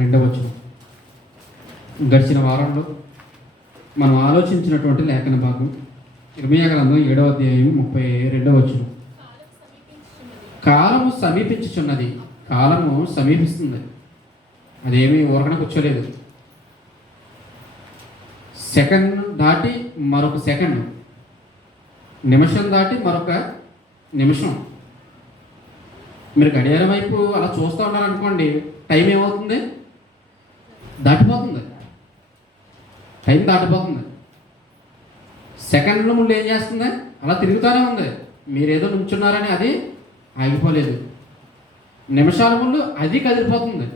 2వ వచనం. గడిచిన వారంలో మనం ఆలోచించినటువంటి లేఖన భాగం ఇర్మీయా గ్రంథం 7వ అధ్యాయం 32వ వచనం. కాలము సమీపించుచున్నది, కాలము సమీపిస్తుంది. అదేమీ ఊరకన కూర్చోలేదు. సెకండ్ దాటి మరొక సెకండ్, నిమిషం దాటి మరొక నిమిషం. మీరు గడియారం వైపు అలా చూస్తూ ఉన్నారనుకోండి, టైం ఏమవుతుంది? దాటిపోతుంది. టైం దాటిపోతుంది. సెకండ్ల ముందు ఏం చేస్తుంది? అలా తిరుగుతూనే ఉంది. మీరేదో నుంచున్నారని అది ఆగిపోలేదు. నిమిషాల ముందు అది కదిలిపోతుంది.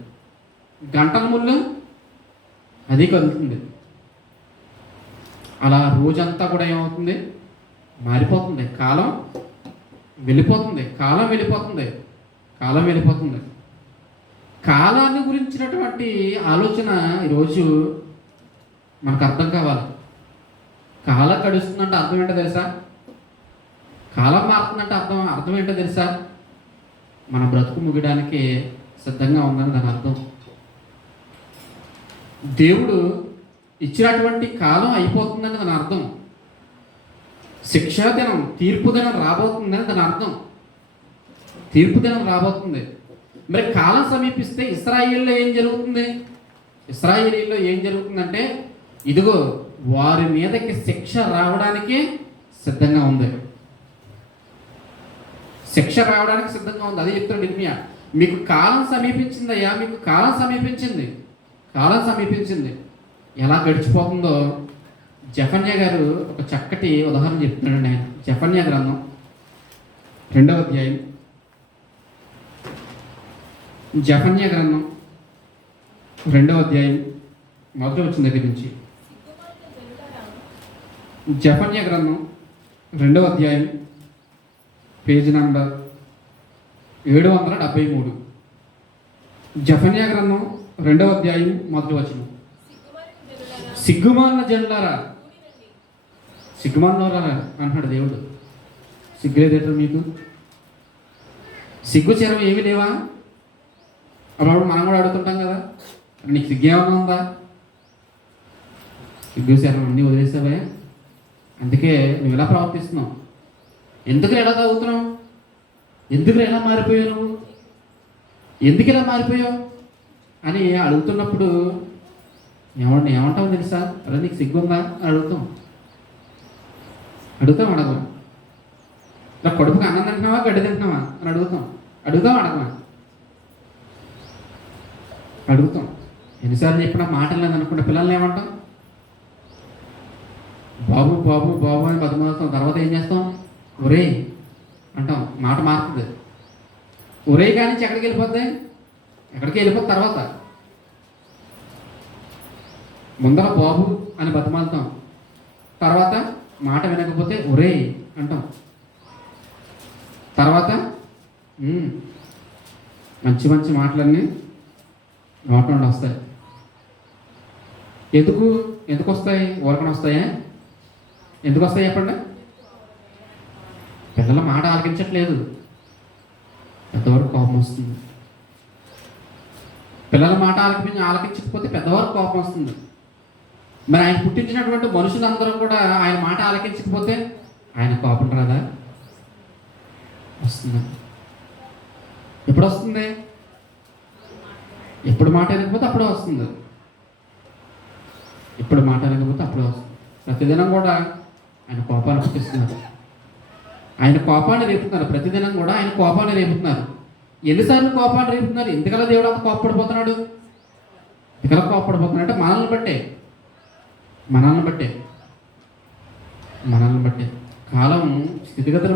గంటల ముందు అది కదులుతుంది. అలా రోజంతా కూడా ఏమవుతుంది? మారిపోతుంది. కాలం వెళ్ళిపోతుంది. కాలం వెళ్ళిపోతుంది. కాలం వెళ్ళిపోతుంది. కాలాన్ని గురించినటువంటి ఆలోచన ఈరోజు మనకు అర్థం కావాలి. కాలం గడుస్తుందంటే అర్థం ఏంటో తెలుసా? కాలం మారుతుందంటే అర్థం ఏంటో తెలుసా? మన బ్రతుకు ముగియడానికి సిద్ధంగా ఉందని దాని అర్థం. దేవుడు ఇచ్చినటువంటి కాలం అయిపోతుందని దాని అర్థం. శిక్షా దినం, తీర్పు దినం రాబోతుందని దాని అర్థం. తీర్పు దినం రాబోతుంది. మరి కాలం సమీపిస్తే ఇశ్రాయేలులో ఏం జరుగుతుంది? ఇశ్రాయేలీలో ఏం జరుగుతుందంటే, ఇదిగో వారి మీదకి శిక్ష రావడానికి సిద్ధంగా ఉంది. శిక్ష రావడానికి సిద్ధంగా ఉంది. అదే చెప్తాడు ఇర్మీయా. మీకు కాలం సమీపించిందయ్యా, మీకు కాలం సమీపించింది. కాలం సమీపించింది. ఎలా గడిచిపోతుందో జెఫన్యా గారు ఒక చక్కటి ఉదాహరణ చెప్తున్నాడు. ఆయన జెఫన్యా గ్రంథం 2వ అధ్యాయం. జెఫన్యా గ్రంథం 2వ అధ్యాయం మొదటి వచ్చిన దగ్గర నుంచి. జెఫన్యా గ్రంథం 2వ అధ్యాయం పేజీ నంబర్ 773. జెఫన్యా గ్రంథం 2వ అధ్యాయం మొదటి వచనం. సిగ్గుమాలిన జనులారా, సిగ్గుమాలినోరారా అంటున్నాడు దేవుడు. సిగ్గులేదేటో మీకు? సిగ్గు చరం ఏమీ లేవా? అప్పుడు మనం కూడా అడుగుతుంటాం కదా, నీకు సిగ్గు ఏమన్నా ఉందా? సిగ్గు చరం అన్నీ వదిలేసావా? అందుకే నువ్వు ఇలా ప్రవర్తిస్తున్నావు. ఎందుకు ఎలా తాగుతున్నావు? ఎందుకు ఎలా మారిపోయావు? నువ్వు ఎందుకు ఇలా మారిపోయావు అని అడుగుతున్నప్పుడు ఏమంటావు తెలుసా? అలా నీకు సిగ్గుందా అని అడుగుతాం. అడగం. ఇలా కడుపుకి అన్నం తింటున్నావా, గడ్డి తింటున్నావా అని అడుగుతాం. అడుగుతాం. ఎన్నిసార్లు చెప్పినా మాటలు లేదనుకుంటే పిల్లల్ని ఏమంటాం? బాబు బాబు బాబు అని బతిమాలుతాం. తర్వాత ఏం చేస్తాం? ఒరే అంటాం. మాట మారుతుంది. ఒరే కానీ ఎక్కడికి వెళ్ళిపోద్ది? తర్వాత ముందర బాబు అని బతిమాలుతాం. తర్వాత మాట వినకపోతే ఒరే అంటాం. తర్వాత మంచి మంచి మాటలన్నీ నోట నుండి వస్తాయి. ఎందుకు వస్తాయి? ఊరకనే వస్తాయా? ఎందుకు వస్తాయి చెప్పండి? పిల్లల మాట ఆలకించట్లేదు, పెద్దవారికి కోపం వస్తుంది. పిల్లల మాట ఆలకించకపోతే పెద్దవారికి కోపం వస్తుంది. మరి ఆయన పుట్టించినటువంటి మనుషులందరూ కూడా ఆయన మాట ఆలకించకపోతే ఆయన కోపం రాదా? వస్తుంది. ఎప్పుడు వస్తుంది? ఎప్పుడు మాట వినకపోతే అప్పుడే వస్తుంది. ఎప్పుడు మాట వినకపోతే అప్పుడే వస్తుంది. ప్రతిదినం కూడా ఆయన కోపాన్ని పుట్టిస్తున్నారు. ఆయన కోపాన్ని రేపుతున్నారు. ప్రతిదినం కూడా ఆయన కోపాన్ని రేపుతున్నారు. ఎన్నిసార్లు కోపాన్ని రేపుతున్నారు? ఎందుకలా దేవుడు అంత కోపపడిపోతున్నాడు? ఎందుకలా కోపపడిపోతున్నాడు అంటే మనల్ని బట్టే. కాలం స్థితిగతులు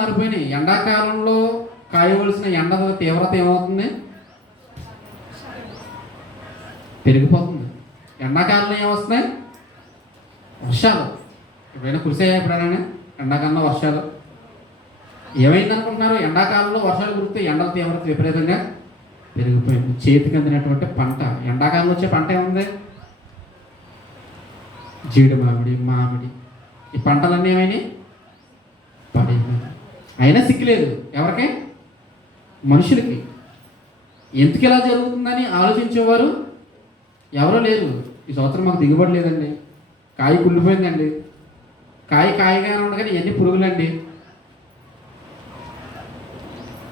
మారిపోయినాయి. ఎండాకాలంలో కాయవలసిన ఎండ తీవ్రత ఏమవుతుంది? పెరిగిపోతుంది. ఎండాకాలంలో ఏమొస్తున్నాయి? వర్షాలు. ఎప్పుడైనా కురిసాయా? ఎప్పుడైనా ఎండాకాలంలో వర్షాలు ఏమైంది అనుకుంటున్నారు? ఎండాకాలంలో వర్షాలు కురిస్తే ఎండల తీవ్రత విపరీతంగా పెరిగిపోయింది. చేతికి అందినటువంటి పంట, ఎండాకాలంలో వచ్చే పంట ఏముంది? జీడి మామిడి ఈ పంటలన్నీ ఏమైనాయి? పడైపోయినాయి. అయినా సిగ్గులేదు ఎవరికి? మనుషులకి. ఎందుకు ఇలా జరుగుతుందని ఆలోచించేవారు ఎవరో లేరు. ఈ సంవత్సరం మాకు దిగుబడి లేదండి, కాయ కుళ్ళిపోయిందండి, కాయగానే ఉండగానే ఇవన్నీ పురుగులండి,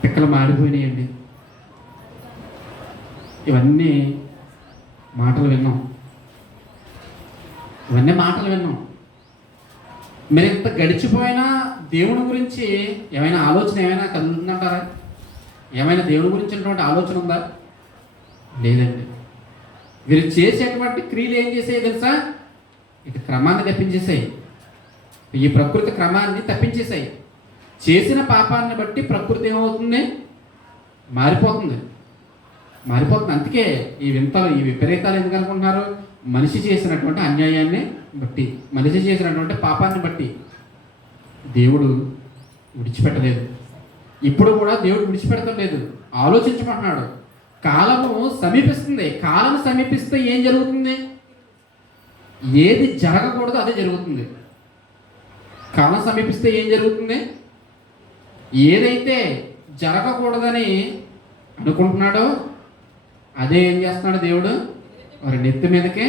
పిక్కలు మాడిపోయినాయండి. ఇవన్నీ మాటలు విన్నాం. మీరు ఇంత గడిచిపోయినా దేవుని గురించి ఏమైనా ఆలోచన ఏమైనా కలుగుతుందంటారా? ఏమైనా దేవుని గురించి ఉన్నటువంటి ఆలోచన ఉందా? లేదండి. వీరు చేసేటువంటి క్రియలు ఏం చేసాయి తెలుసా? ఇక క్రమాన్ని తప్పించేసాయి. ఈ ప్రకృతి క్రమాన్ని తప్పించేసాయి. చేసిన పాపాన్ని బట్టి ప్రకృతి ఏమవుతుంది? మారిపోతుంది. అందుకే ఈ వింతలు, ఈ విపరీతాలు ఎందుకు అనుకుంటున్నారు? మనిషి చేసినటువంటి అన్యాయాన్ని బట్టి, మనిషి చేసినటువంటి పాపాన్ని బట్టి దేవుడు విడిచిపెట్టలేదు. ఇప్పుడు కూడా దేవుడు విడిచిపెట్టలేదు. ఆలోచించమంటున్నాడు. కాలము సమీపిస్తుంది. కాలం సమీపిస్తే ఏం జరుగుతుంది? ఏది జరగకూడదు అదే జరుగుతుంది. కాలం సమీపిస్తే ఏం జరుగుతుంది? ఏదైతే జరగకూడదని అనుకుంటున్నాడో అదే ఏం చేస్తున్నాడు దేవుడు? వారి నెత్తి మీదకే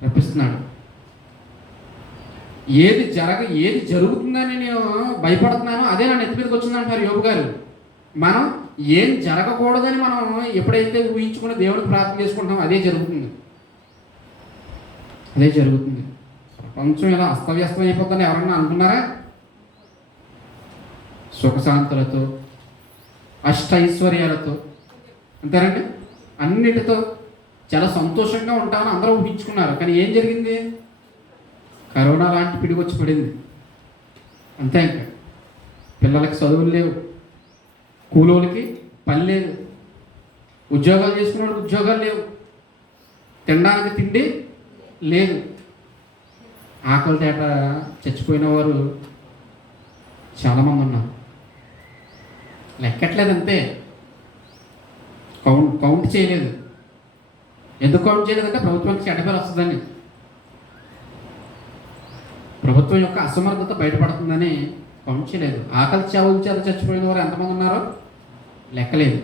రప్పిస్తున్నాడు. ఏది జరుగుతుందని నేను భయపడుతున్నానో అదే నా నెత్తి మీదకి వచ్చిందంటారు యోబు గారు. మనం ఏం జరగకూడదని మనం ఎప్పుడైతే ఊహించుకుని దేవుడికి ప్రార్థన చేసుకుంటామో అదే జరుగుతుంది. ప్రపంచం ఇలా అస్తవ్యస్తం అయిపోతుందని ఎవరన్నా అనుకున్నారా? సుఖశాంతులతో, అష్టైశ్వర్యాలతో, అంతేనండి, అన్నిటితో చాలా సంతోషంగా ఉంటామని అందరూ ఊహించుకున్నారు. కానీ ఏం జరిగింది? కరోనా లాంటి పిడిగొచ్చి పడింది. అంతే. ఇంకా పిల్లలకి చదువులు లేవు, కూలోళ్ళకి పని లేదు, ఉద్యోగాలు చేసుకునే వాళ్ళకి ఉద్యోగాలు లేవు, తినడానికి తిండి లేదు. ఆకలి తేట చచ్చిపోయిన వారు చాలామంది ఉన్నారు. లెక్కట్లేదు. అంతే. కౌంట్ చేయలేదు. ఎందుకు కౌంట్ చేయలేదంటే ప్రభుత్వానికి చెడ్డ పేరు వస్తుందని, ప్రభుత్వం యొక్క అసమర్థత బయటపడుతుందని కౌంట్ చేయలేదు. ఆకలి చావుల చేత చచ్చిపోయిన వారు ఎంతమంది ఉన్నారో లెక్కలేదు.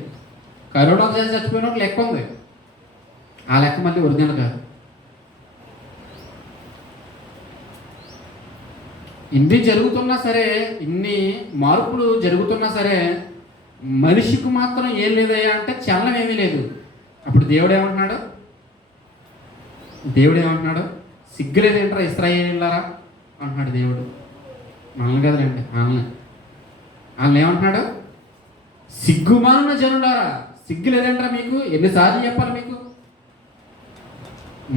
కరోనా చేత చచ్చిపోయిన వారు లెక్క ఉంది. ఆ లెక్క మళ్ళీ ఒరిజినల్ కాదు. ఇన్ని జరుగుతున్నా సరే, ఇన్ని మార్పులు జరుగుతున్నా సరే మనిషికి మాత్రం ఏం లేదయ్యా అంటే చలనం ఏమీ లేదు. అప్పుడు దేవుడు ఏమంటున్నాడు? సిగ్గులేదేంటారా ఇశ్రాయేలీయులారా అంటున్నాడు దేవుడు. మనల్ని కదలండి, వాళ్ళని ఏమంటున్నాడు? సిగ్గుమాలిన జనులారా, సిగ్గు లేదంటారా మీకు? ఎన్నిసార్లు చెప్పాలి మీకు?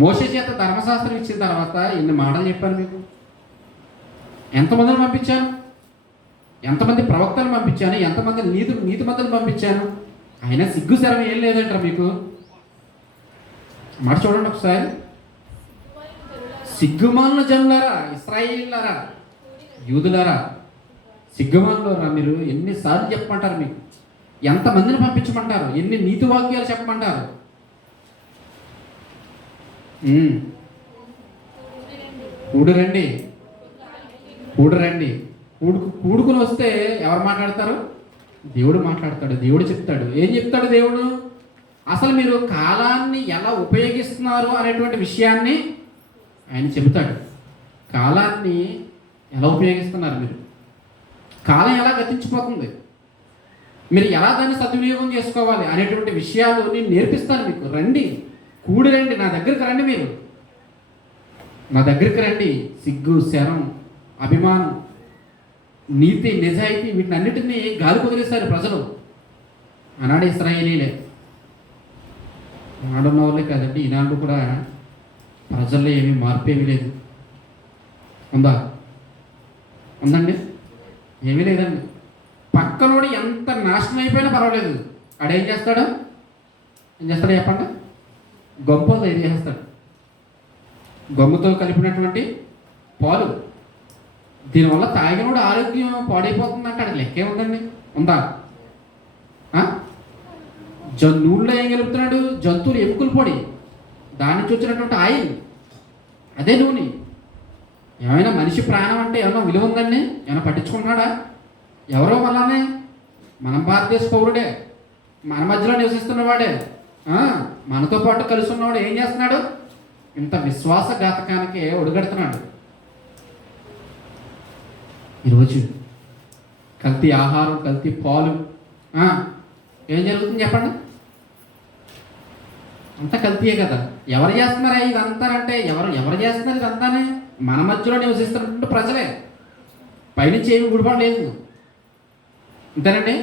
మోషే చేత ధర్మశాస్త్రం ఇచ్చిన తర్వాత ఎన్ని మాటలు చెప్పాను మీకు? ఎంతమందిని పంపించాను? ఎంతమంది ప్రవక్తలు పంపించాను? ఎంతమంది నీతిమంతులు పంపించాను? అయినా సిగ్గు శరం ఏం లేదంటారా మీకు? మాట చూడండి ఒకసారి. సిగ్గుమాలిన జనులారా, ఇశ్రాయేలీయులారా, యూదులారా, సిగ్గుమానులారా, మీరు ఎన్నిసార్లు చెప్పమంటారు? మీకు ఎంతమందిని పంపించమంటారు? ఎన్ని నీతి వాక్యాలు చెప్పమంటారు? కూడు రండి. కూడుకుని వస్తే ఎవరు మాట్లాడతారు? దేవుడు మాట్లాడతాడు. దేవుడు చెప్తాడు. ఏం చెప్తాడు దేవుడు? అసలు మీరు కాలాన్ని ఎలా ఉపయోగిస్తున్నారు అనేటువంటి విషయాన్ని ఆయన చెబుతాడు. కాలాన్ని ఎలా ఉపయోగిస్తున్నారు మీరు? కాలం ఎలా గతించిపోతుంది, మీరు ఎలా దాన్ని సద్వినియోగం చేసుకోవాలి అనేటువంటి విషయాలు నేను నేర్పిస్తాను మీకు. రండి, రండి, నా దగ్గరికి రండి. మీరు నా దగ్గరికి రండి. సిగ్గు, శరం, అభిమానం, నీతి, నిజాయితీ వీటిని అన్నిటినీ గాలి కుదిరేశారు ప్రజలు. ఆనాడు ఇశ్రాయేలీలే, ఆడున్న వాళ్ళే కాదండి, ఈనాడు కూడా ప్రజల్లో ఏమీ మార్పు ఏమీ లేదు. ఉందండి? ఏమీ లేదండి. పక్కనోడు ఎంత నాశనం అయిపోయినా పర్వాలేదు, ఆడేం చేస్తాడు? చెప్పండి? గొప్పలు ఏం చేస్తాడు? గమ్ముతో కలిపినటువంటి పాలు, దీనివల్ల తాగినోడు ఆరోగ్యం పాడైపోతుందంటే అది లెక్కే ఉందండి? ఉందా? నూనెలో ఏం కలుపుతున్నాడు? జంతువులు ఎముకలు పొడి, దాని నుంచి వచ్చినటువంటి ఆయిల్, అదే నూనె. ఏమైనా మనిషి ప్రాణం అంటే ఏమైనా విలువ ఉందండి? ఏమైనా పట్టించుకుంటున్నాడా? ఎవరో అలానే మనం భారతదేశ పౌరుడే, మన మధ్యలో నివసిస్తున్నవాడే, మనతో పాటు కలిసి ఉన్నవాడు ఏం చేస్తున్నాడు? ఇంత విశ్వాసఘాతకానికి ఒడిగడుతున్నాడు. ఈరోజు కల్తీ ఆహారం, కల్తీ పాలు, ఏం జరుగుతుంది చెప్పండి? అంతా కల్తీయే కదా. ఎవరు చేస్తున్నారా ఇదంతా అంటే? ఎవరు చేస్తున్నారు ఇదంతానే? మన మధ్యలో నివసిస్తున్నటువంటి ప్రజలే. పైనుంచి ఏమి ఊడిపడలేదు. అంతేనండి.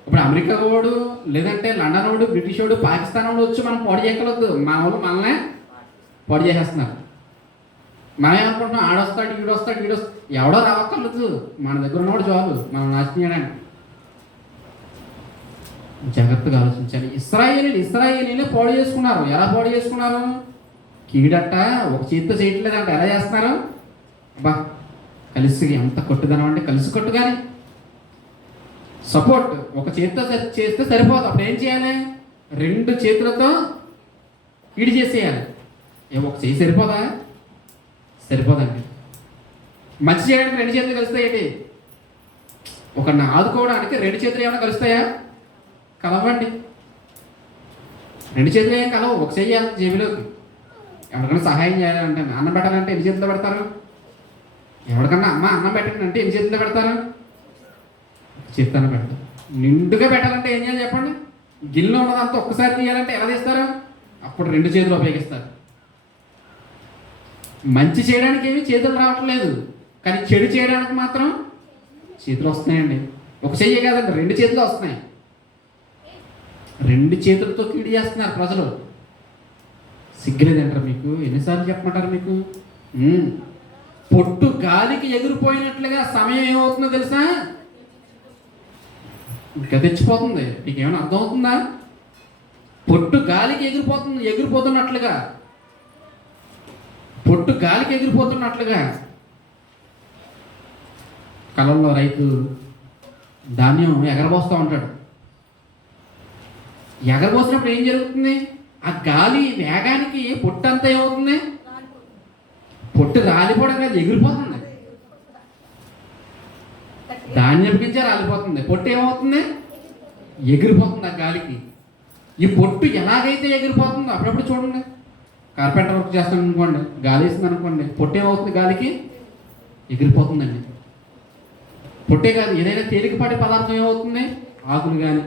ఇప్పుడు అమెరికా వాడు, లేదంటే లండన్ వాడు, బ్రిటిష్ వాడు, పాకిస్తాన్ వాడు వచ్చి మనం పాడు చేయగలదు. మన వాళ్ళు మనల్నే పాడు చేసేస్తున్నారు. మనం ఏమనుకుంటున్నాం? ఆడొస్తాడు, ఈడొస్తాడు. ఎవడో రావక్కర్లేదు, మన దగ్గర ఉన్నవాడు చాలు మనం నాశనం చేయడానికి. జాగ్రత్తగా ఆలోచించాలి. ఇస్రాయేలీలే పాడు చేసుకున్నారు. ఎలా పాడు చేసుకున్నారు? కీడట్ట ఒక చేతితో చేయట్లేదంట. ఎలా చేస్తున్నారు? బా కలిసి ఎంత కొట్టుదనం అంటే, కలిసి కొట్టు. కానీ సపోర్ట్ ఒక చేతితో చేస్తే సరిపోదు. అప్పుడు ఏం చేయాలి? 2 చేతులతో కీడు చేసేయాలి. ఒక చేయి సరిపోదా? సరిపోదండి. మంచి చేయడానికి 2 చేతులు కలుస్తాయండి. ఒకరిని ఆదుకోవడానికి 2 చేతులు ఏమైనా కలుస్తాయా? కలవండి. 2 చేతులు ఏం కలవు. ఒక చెయ్యాలి జేబులోకి. ఎవరికైనా సహాయం చేయాలంటే, అన్నం పెట్టాలంటే ఎన్ని చేతుల్లో పెడతారు? ఎవరికన్నా అమ్మ అన్నం పెట్టండి అంటే ఎన్ని చేతుల్లో పెడతారు? చేతుల్లో పెడతారు. నిండుగా పెట్టాలంటే ఏం చేయాలి చెప్పండి? గిన్నెలో ఉన్నదంతా ఒక్కసారి తీయాలంటే ఎలా తీస్తారు? అప్పుడు 2 చేతులు ఉపయోగిస్తారు. మంచి చేయడానికి ఏమి చేతులు రావట్లేదు, కానీ చెడు చేయడానికి మాత్రం చేతులు వస్తున్నాయండి. ఒక చెయ్యే కాదండి, 2 చేతులు వస్తున్నాయి. 2 చేతులతో కీడు చేస్తున్నారు ప్రజలు. సిగ్గులేదంటారు మీకు? ఎన్నిసార్లు చెప్పమంటారు మీకు? పొట్టు గాలికి ఎగిరిపోయినట్లుగా సమయం ఏమవుతుందో తెలుసా? గతించిపోతుంది. మీకు ఏమైనా అర్థం అవుతుందా? పొట్టు గాలికి ఎగిరిపోతున్నట్లుగా, పొట్టు గాలికి ఎగిరిపోతున్నట్లుగా. కలంలో రైతు ధాన్యం ఎగరబోస్తూ ఉంటాడు. ఎగరబోసినప్పుడు ఏం జరుగుతుంది? ఆ గాలి వేగానికి పొట్టు అంతా ఏమవుతుంది? పొట్టు రాలిపోవడం కాదు, ఎగిరిపోతుంది. ధాన్యం గింజ రాలిపోతుంది, పొట్టు ఏమవుతుంది? ఎగిరిపోతుంది ఆ గాలికి. ఈ పొట్టు ఎలాగైతే ఎగిరిపోతుందో, అప్పుడప్పుడు చూడండి, కార్పెంటర్ వర్క్ చేస్తాను అనుకోండి, గాలి వేస్తుంది అనుకోండి, పొట్టు ఏమవుతుంది? గాలికి ఎగిరిపోతుందండి. పొట్టే కాదు, ఏదైనా తేలికపాటి పదార్థం ఏమవుతుంది? ఆకులు కానీ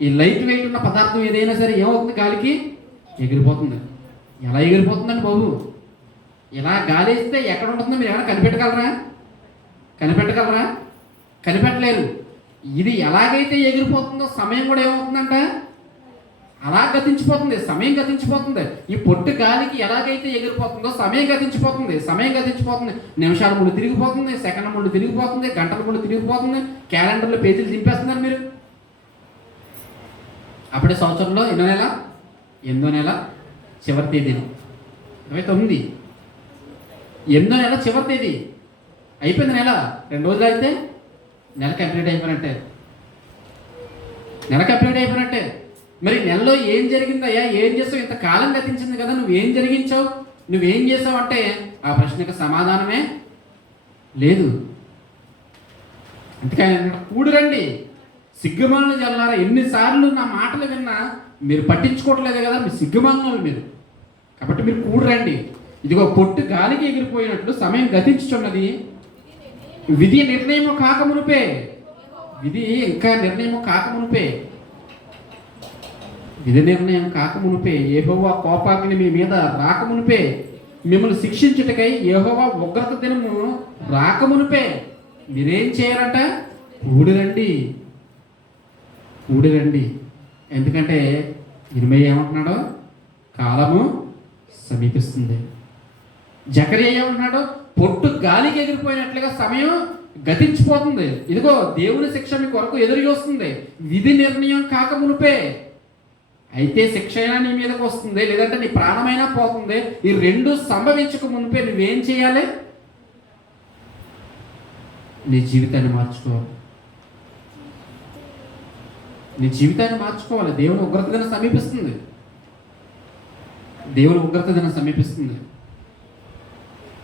ఈ లైట్ వెయిట్ ఉన్న పదార్థం ఏదైనా సరే ఏమవుతుంది? గాలికి ఎగిరిపోతుంది. ఎలా ఎగిరిపోతుందండి బాబు? ఇలా గాలి వేస్తే ఎక్కడ ఉంటుందో మీరు ఏమైనా కనిపెట్టగలరా? కనిపెట్టలేరు. ఇది ఎలాగైతే ఎగిరిపోతుందో సమయం కూడా ఏమవుతుందంట? అలా గతించిపోతుంది. సమయం గతించిపోతుంది. ఈ పొట్టు గాలికి ఎలాగైతే ఎగిరిపోతుందో సమయం గతించిపోతుంది. నిమిషాల ముందు తిరిగిపోతుంది, సెకండ్ల ముందు తిరిగిపోతుంది, గంటల ముందు తిరిగిపోతుంది. క్యాలెండర్లో పేజీలు దింపేస్తున్నారు మీరు. అప్పుడే సంవత్సరంలో ఎనిమిదో నెల చివరి తేదీని 29. 8వ నెల చివరి తేదీ అయిపోయింది. నెల 2 రోజులు అయితే నెల కంప్లీట్ అయిపోయినట్టే. మరి నెలలో ఏం జరిగిందయ్యా? ఏం చేసావు? ఇంత కాలం గతించింది కదా, నువ్వేం చేసావు అంటే ఆ ప్రశ్నకు సమాధానమే లేదు. అందుకని కూడురండి, సిగ్గుమాలను జల్లారా. ఎన్నిసార్లు నా మాటలు విన్నా మీరు పట్టించుకోవట్లేదు కదా, మీరు సిగ్గుమాలను మీరు. కాబట్టి మీరు కూడురండి. ఇదిగో పొట్టు గాలికి ఎగిరిపోయినట్లు సమయం గతించుచున్నది, విధి నిర్ణయము కాకమునుపే. విధి నిర్ణయం కాకమునుపే, యెహోవా కోపాగ్ని మీ మీద రాకమునుపే, మిమ్మల్ని శిక్షించుటకై యెహోవా ఉగ్రత దినము రాకమునుపే మీరేం చేయాలంట? కూడిరండి. ఎందుకంటే ఇర్మీయా ఏమంటున్నాడు? కాలము సమీపిస్తుంది. జకరియా ఏమంటున్నాడు? పొట్టు గాలికి ఎగిరిపోయినట్లుగా సమయం గతించిపోతుంది. ఇదిగో దేవుని శిక్ష మీ కొరకు ఎదురు చూస్తుంది, విధి నిర్ణయం కాకమునుపే. అయితే శిక్ష అయినా నీ మీదకి వస్తుంది, లేదంటే నీ ప్రాణమైనా పోతుంది. ఈ 2 సంభవించక మునిపే నువ్వేం చేయాలి? నీ జీవితాన్ని మార్చుకోవాలి. దేవుని ఉగ్రత దినం సమీపిస్తుంది.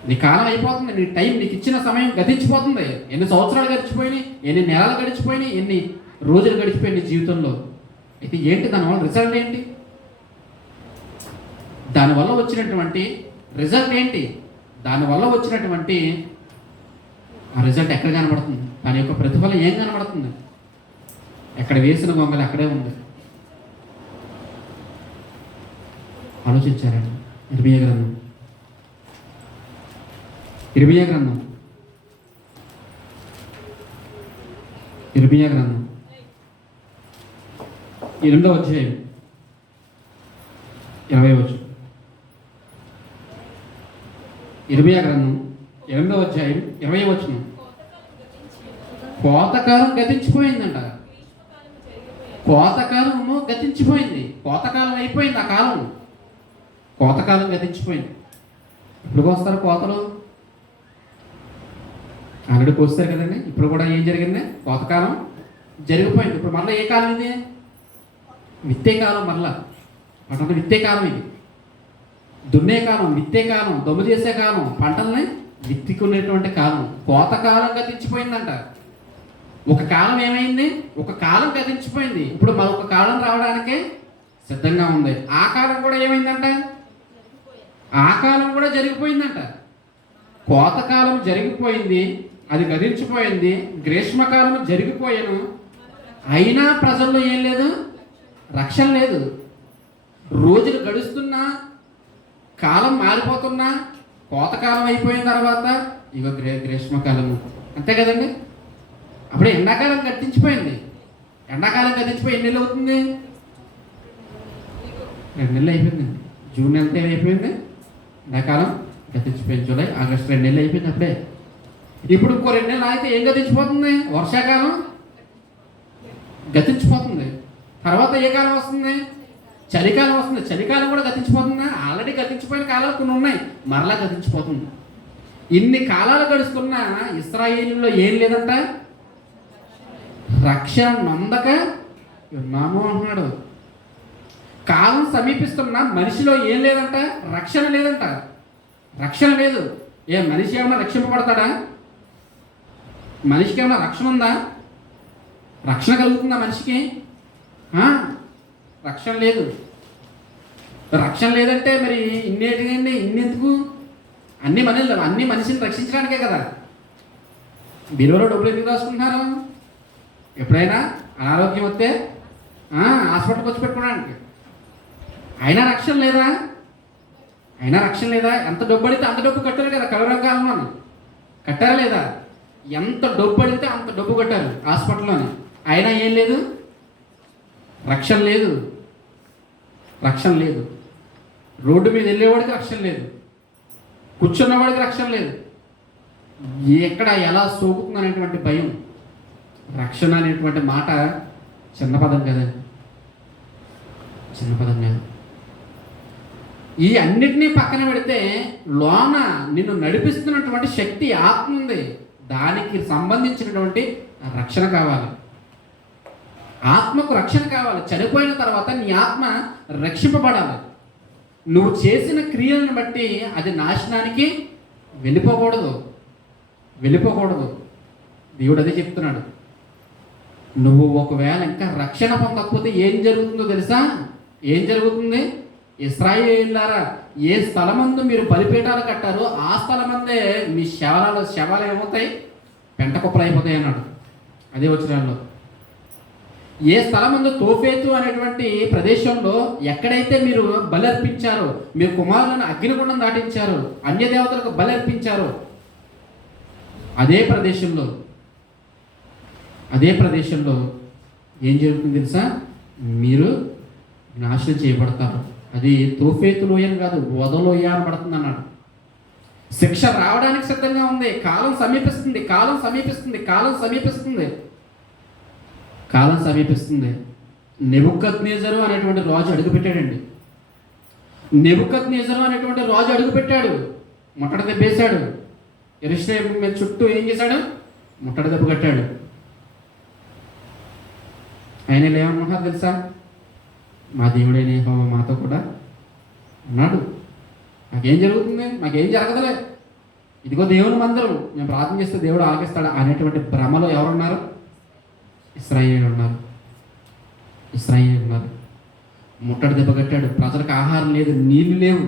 నీ కాలం అయిపోతుంది. నీ టైం, నీకు ఇచ్చిన సమయం గతించిపోతుంది. ఎన్ని సంవత్సరాలు గడిచిపోయినాయి, ఎన్ని నెలలు గడిచిపోయినాయి, ఎన్ని రోజులు గడిచిపోయింది జీవితంలో. అయితే ఏంటి దానివల్ల రిజల్ట్ ఏంటి? దానివల్ల వచ్చినటువంటి రిజల్ట్ ఏంటి? దానివల్ల వచ్చినటువంటి ఆ రిజల్ట్ ఎక్కడ కనబడుతుంది? దాని యొక్క ప్రతిఫలం ఏం కనబడుతుంది? ఎక్కడ వేసిన గొంగలు అక్కడే ఉంది. ఆలోచించారండి. ఇర్మియా గ్రంథం 8వ అధ్యాయం 20వ వచనం. ఇర్మియా గ్రంథం 8వ అధ్యాయం 20వ వచనం. కోతకాలం గతించిపోయిందంట. కోతకాలము గతించిపోయింది. కోతకాలం అయిపోయింది. ఆ కాలం కోతకాలం గతించిపోయింది. ఇప్పుడు కోస్తారు కోతలు? ఆల్రెడీ కోస్తారు కదండి. ఇప్పుడు కూడా ఏం జరిగింది? కోతకాలం జరిగిపోయింది. ఇప్పుడు మళ్ళీ ఏ కాలం ఇది? విత్తే కాలం. మళ్ళా పంట విత్తే కాలం. ఇది దున్నే కాలం, విత్తే కాలం, దొమ్ము చేసే కాలం, పంటల్ని విత్తుకునేటువంటి కాలం. కోతకాలం గతించిపోయిందంట. ఒక కాలం ఏమైంది? ఒక కాలం గతించిపోయింది. ఇప్పుడు మరొక కాలం రావడానికే సిద్ధంగా ఉంది. ఆ కాలం కూడా ఏమైందంట? ఆ కాలం కూడా జరిగిపోయిందంట. కోతకాలం జరిగిపోయింది, అది గతించిపోయింది. గ్రీష్మకాలం జరిగిపోయాను, అయినా ప్రజల్లో ఏం లేదు? రక్షణ లేదు. రోజులు గడుస్తున్నా, కాలం మారిపోతున్నా, కోతకాలం అయిపోయిన తర్వాత ఇక గ్రీష్మకాలము. అంతే కదండి. అప్పుడే ఎండాకాలం గతించిపోయింది. ఎండాకాలం గతించిపోయి ఎన్ని నెలలు అవుతుంది? 2 నెలలు అయిపోయింది. జూన్ నెలతో ఏమైపోయింది? ఎండాకాలం గతించిపోయింది. జూలై, ఆగస్టు 2 నెలలు అయిపోయింది. అప్పుడే ఇప్పుడు ఇంకో 2 నెలలు అయితే ఏం గతించిపోతుంది? వర్షాకాలం గతించిపోతుంది. తర్వాత ఏ కాలం వస్తుంది? చలికాలం వస్తుంది. చలికాలం కూడా గతించిపోతుందా? ఆల్రెడీ గతించిపోయిన కాలాలు కొన్ని ఉన్నాయి, మరలా గతించిపోతుంది. ఇన్ని కాలాలు గడుస్తున్నా ఇశ్రాయేలులో ఏం లేదంట? రక్షణ నొందక ఉన్నాము అంటున్నాడు. కాలం సమీపిస్తున్నా మనిషిలో ఏం లేదంట? రక్షణ లేదంట. రక్షణ లేదు. ఏ మనిషి ఏమన్నా రక్షింపబడతాడా? మనిషికి ఏమన్నా రక్షణ ఉందా? రక్షణ కలుగుతుందా మనిషికి? రక్షణ లేదు. రక్షణ లేదంటే మరి ఇన్నేటికండి? ఇన్నెందుకు? అన్ని మనిషిని రక్షించడానికే కదా. బీరువాలో డబ్బులు ఎందుకు రాసుకుంటున్నారు? ఎప్పుడైనా అనారోగ్యం వస్తే హాస్పిటల్కి వచ్చి పెట్టుకోవడానికి. అయినా రక్షణ లేదా? ఎంత డబ్బు అడిగితే అంత డబ్బు కట్టారు కదా. కరోనా కాలంలో కట్టారా లేదా? ఎంత డబ్బు అడిగితే అంత డబ్బు కట్టారు హాస్పిటల్లోని. అయినా ఏం లేదు? రక్షణ లేదు. రోడ్డు మీద వెళ్ళేవాడికి రక్షణ లేదు, కూర్చున్నవాడికి రక్షణ లేదు. ఎక్కడ ఎలా సోకుతుంది అనేటువంటి భయం. రక్షణ అనేటువంటి మాట చిన్న పదం కదా. ఈ అన్నిటినీ పక్కన పెడితే లోన నిన్ను నడిపిస్తున్నటువంటి శక్తి ఆత్మ ఉంది. దానికి సంబంధించినటువంటి రక్షణ కావాలి. ఆత్మకు రక్షణ కావాలి. చనిపోయిన తర్వాత నీ ఆత్మ రక్షింపబడాలి. నువ్వు చేసిన క్రియలను బట్టి అది నాశనానికి వెళ్ళిపోకూడదు. దేవుడు అదే చెప్తున్నాడు. నువ్వు ఒకవేళ ఇంకా రక్షణ పొందకపోతే ఏం జరుగుతుందో తెలుసా? ఏం జరుగుతుంది? ఇశ్రాయేలులారా, ఏ స్థలమందు మీరు బలిపీఠాలు కట్టారో ఆ స్థలమందే మీ శవాలు ఏమవుతాయి? పెంట కుప్పలు అయిపోతాయి అన్నాడు అదే వచనాల్లో. ఏ స్థలమందు తోఫేతు అనేటువంటి ప్రదేశంలో ఎక్కడైతే మీరు బలి అర్పించారో, మీ కుమారులను అగ్నిగుండం దాటించారు, అన్య దేవతలకు బలి అర్పించారో అదే ప్రదేశంలో ఏం జరుగుతుంది తెలుసా? మీరు నాశనం చేయబడతారు. అది తోఫేతు లోయని కాదు, వదలోయ అనబడుతుంది అన్నాడు. శిక్ష రావడానికి సిద్ధంగా ఉంది. కాలం సమీపిస్తుంది. నెబుకద్నెజరు అనేటువంటి రాజు అడుగుపెట్టాడండి. అడుగుపెట్టాడు, ముట్టడి దెబ్బేశాడు. యెరూషలేము మీద చుట్టూ ఏం చేశాడు? ముట్టడి దెబ్బ కట్టాడు. ఆయన ఏమనుకుంటున్నారు తెలుసా? మా దేవుడైన యెహోవా మాతో కూడా ఉన్నాడు, మాకేం జరుగుతుంది? మాకేం జరగదులే, ఇదిగో దేవుని మందిరం, మేము ప్రార్థన చేస్తే దేవుడు ఆలకిస్తాడు అనేటువంటి భ్రమలో ఎవరున్నారు? ఇశ్రాయేలు ఉన్నారు. ఇశ్రాయేలు ఉన్నారు. ముట్టడి దెబ్బ కట్టాడు. ప్రజలకు ఆహారం లేదు, నీళ్లు లేవు.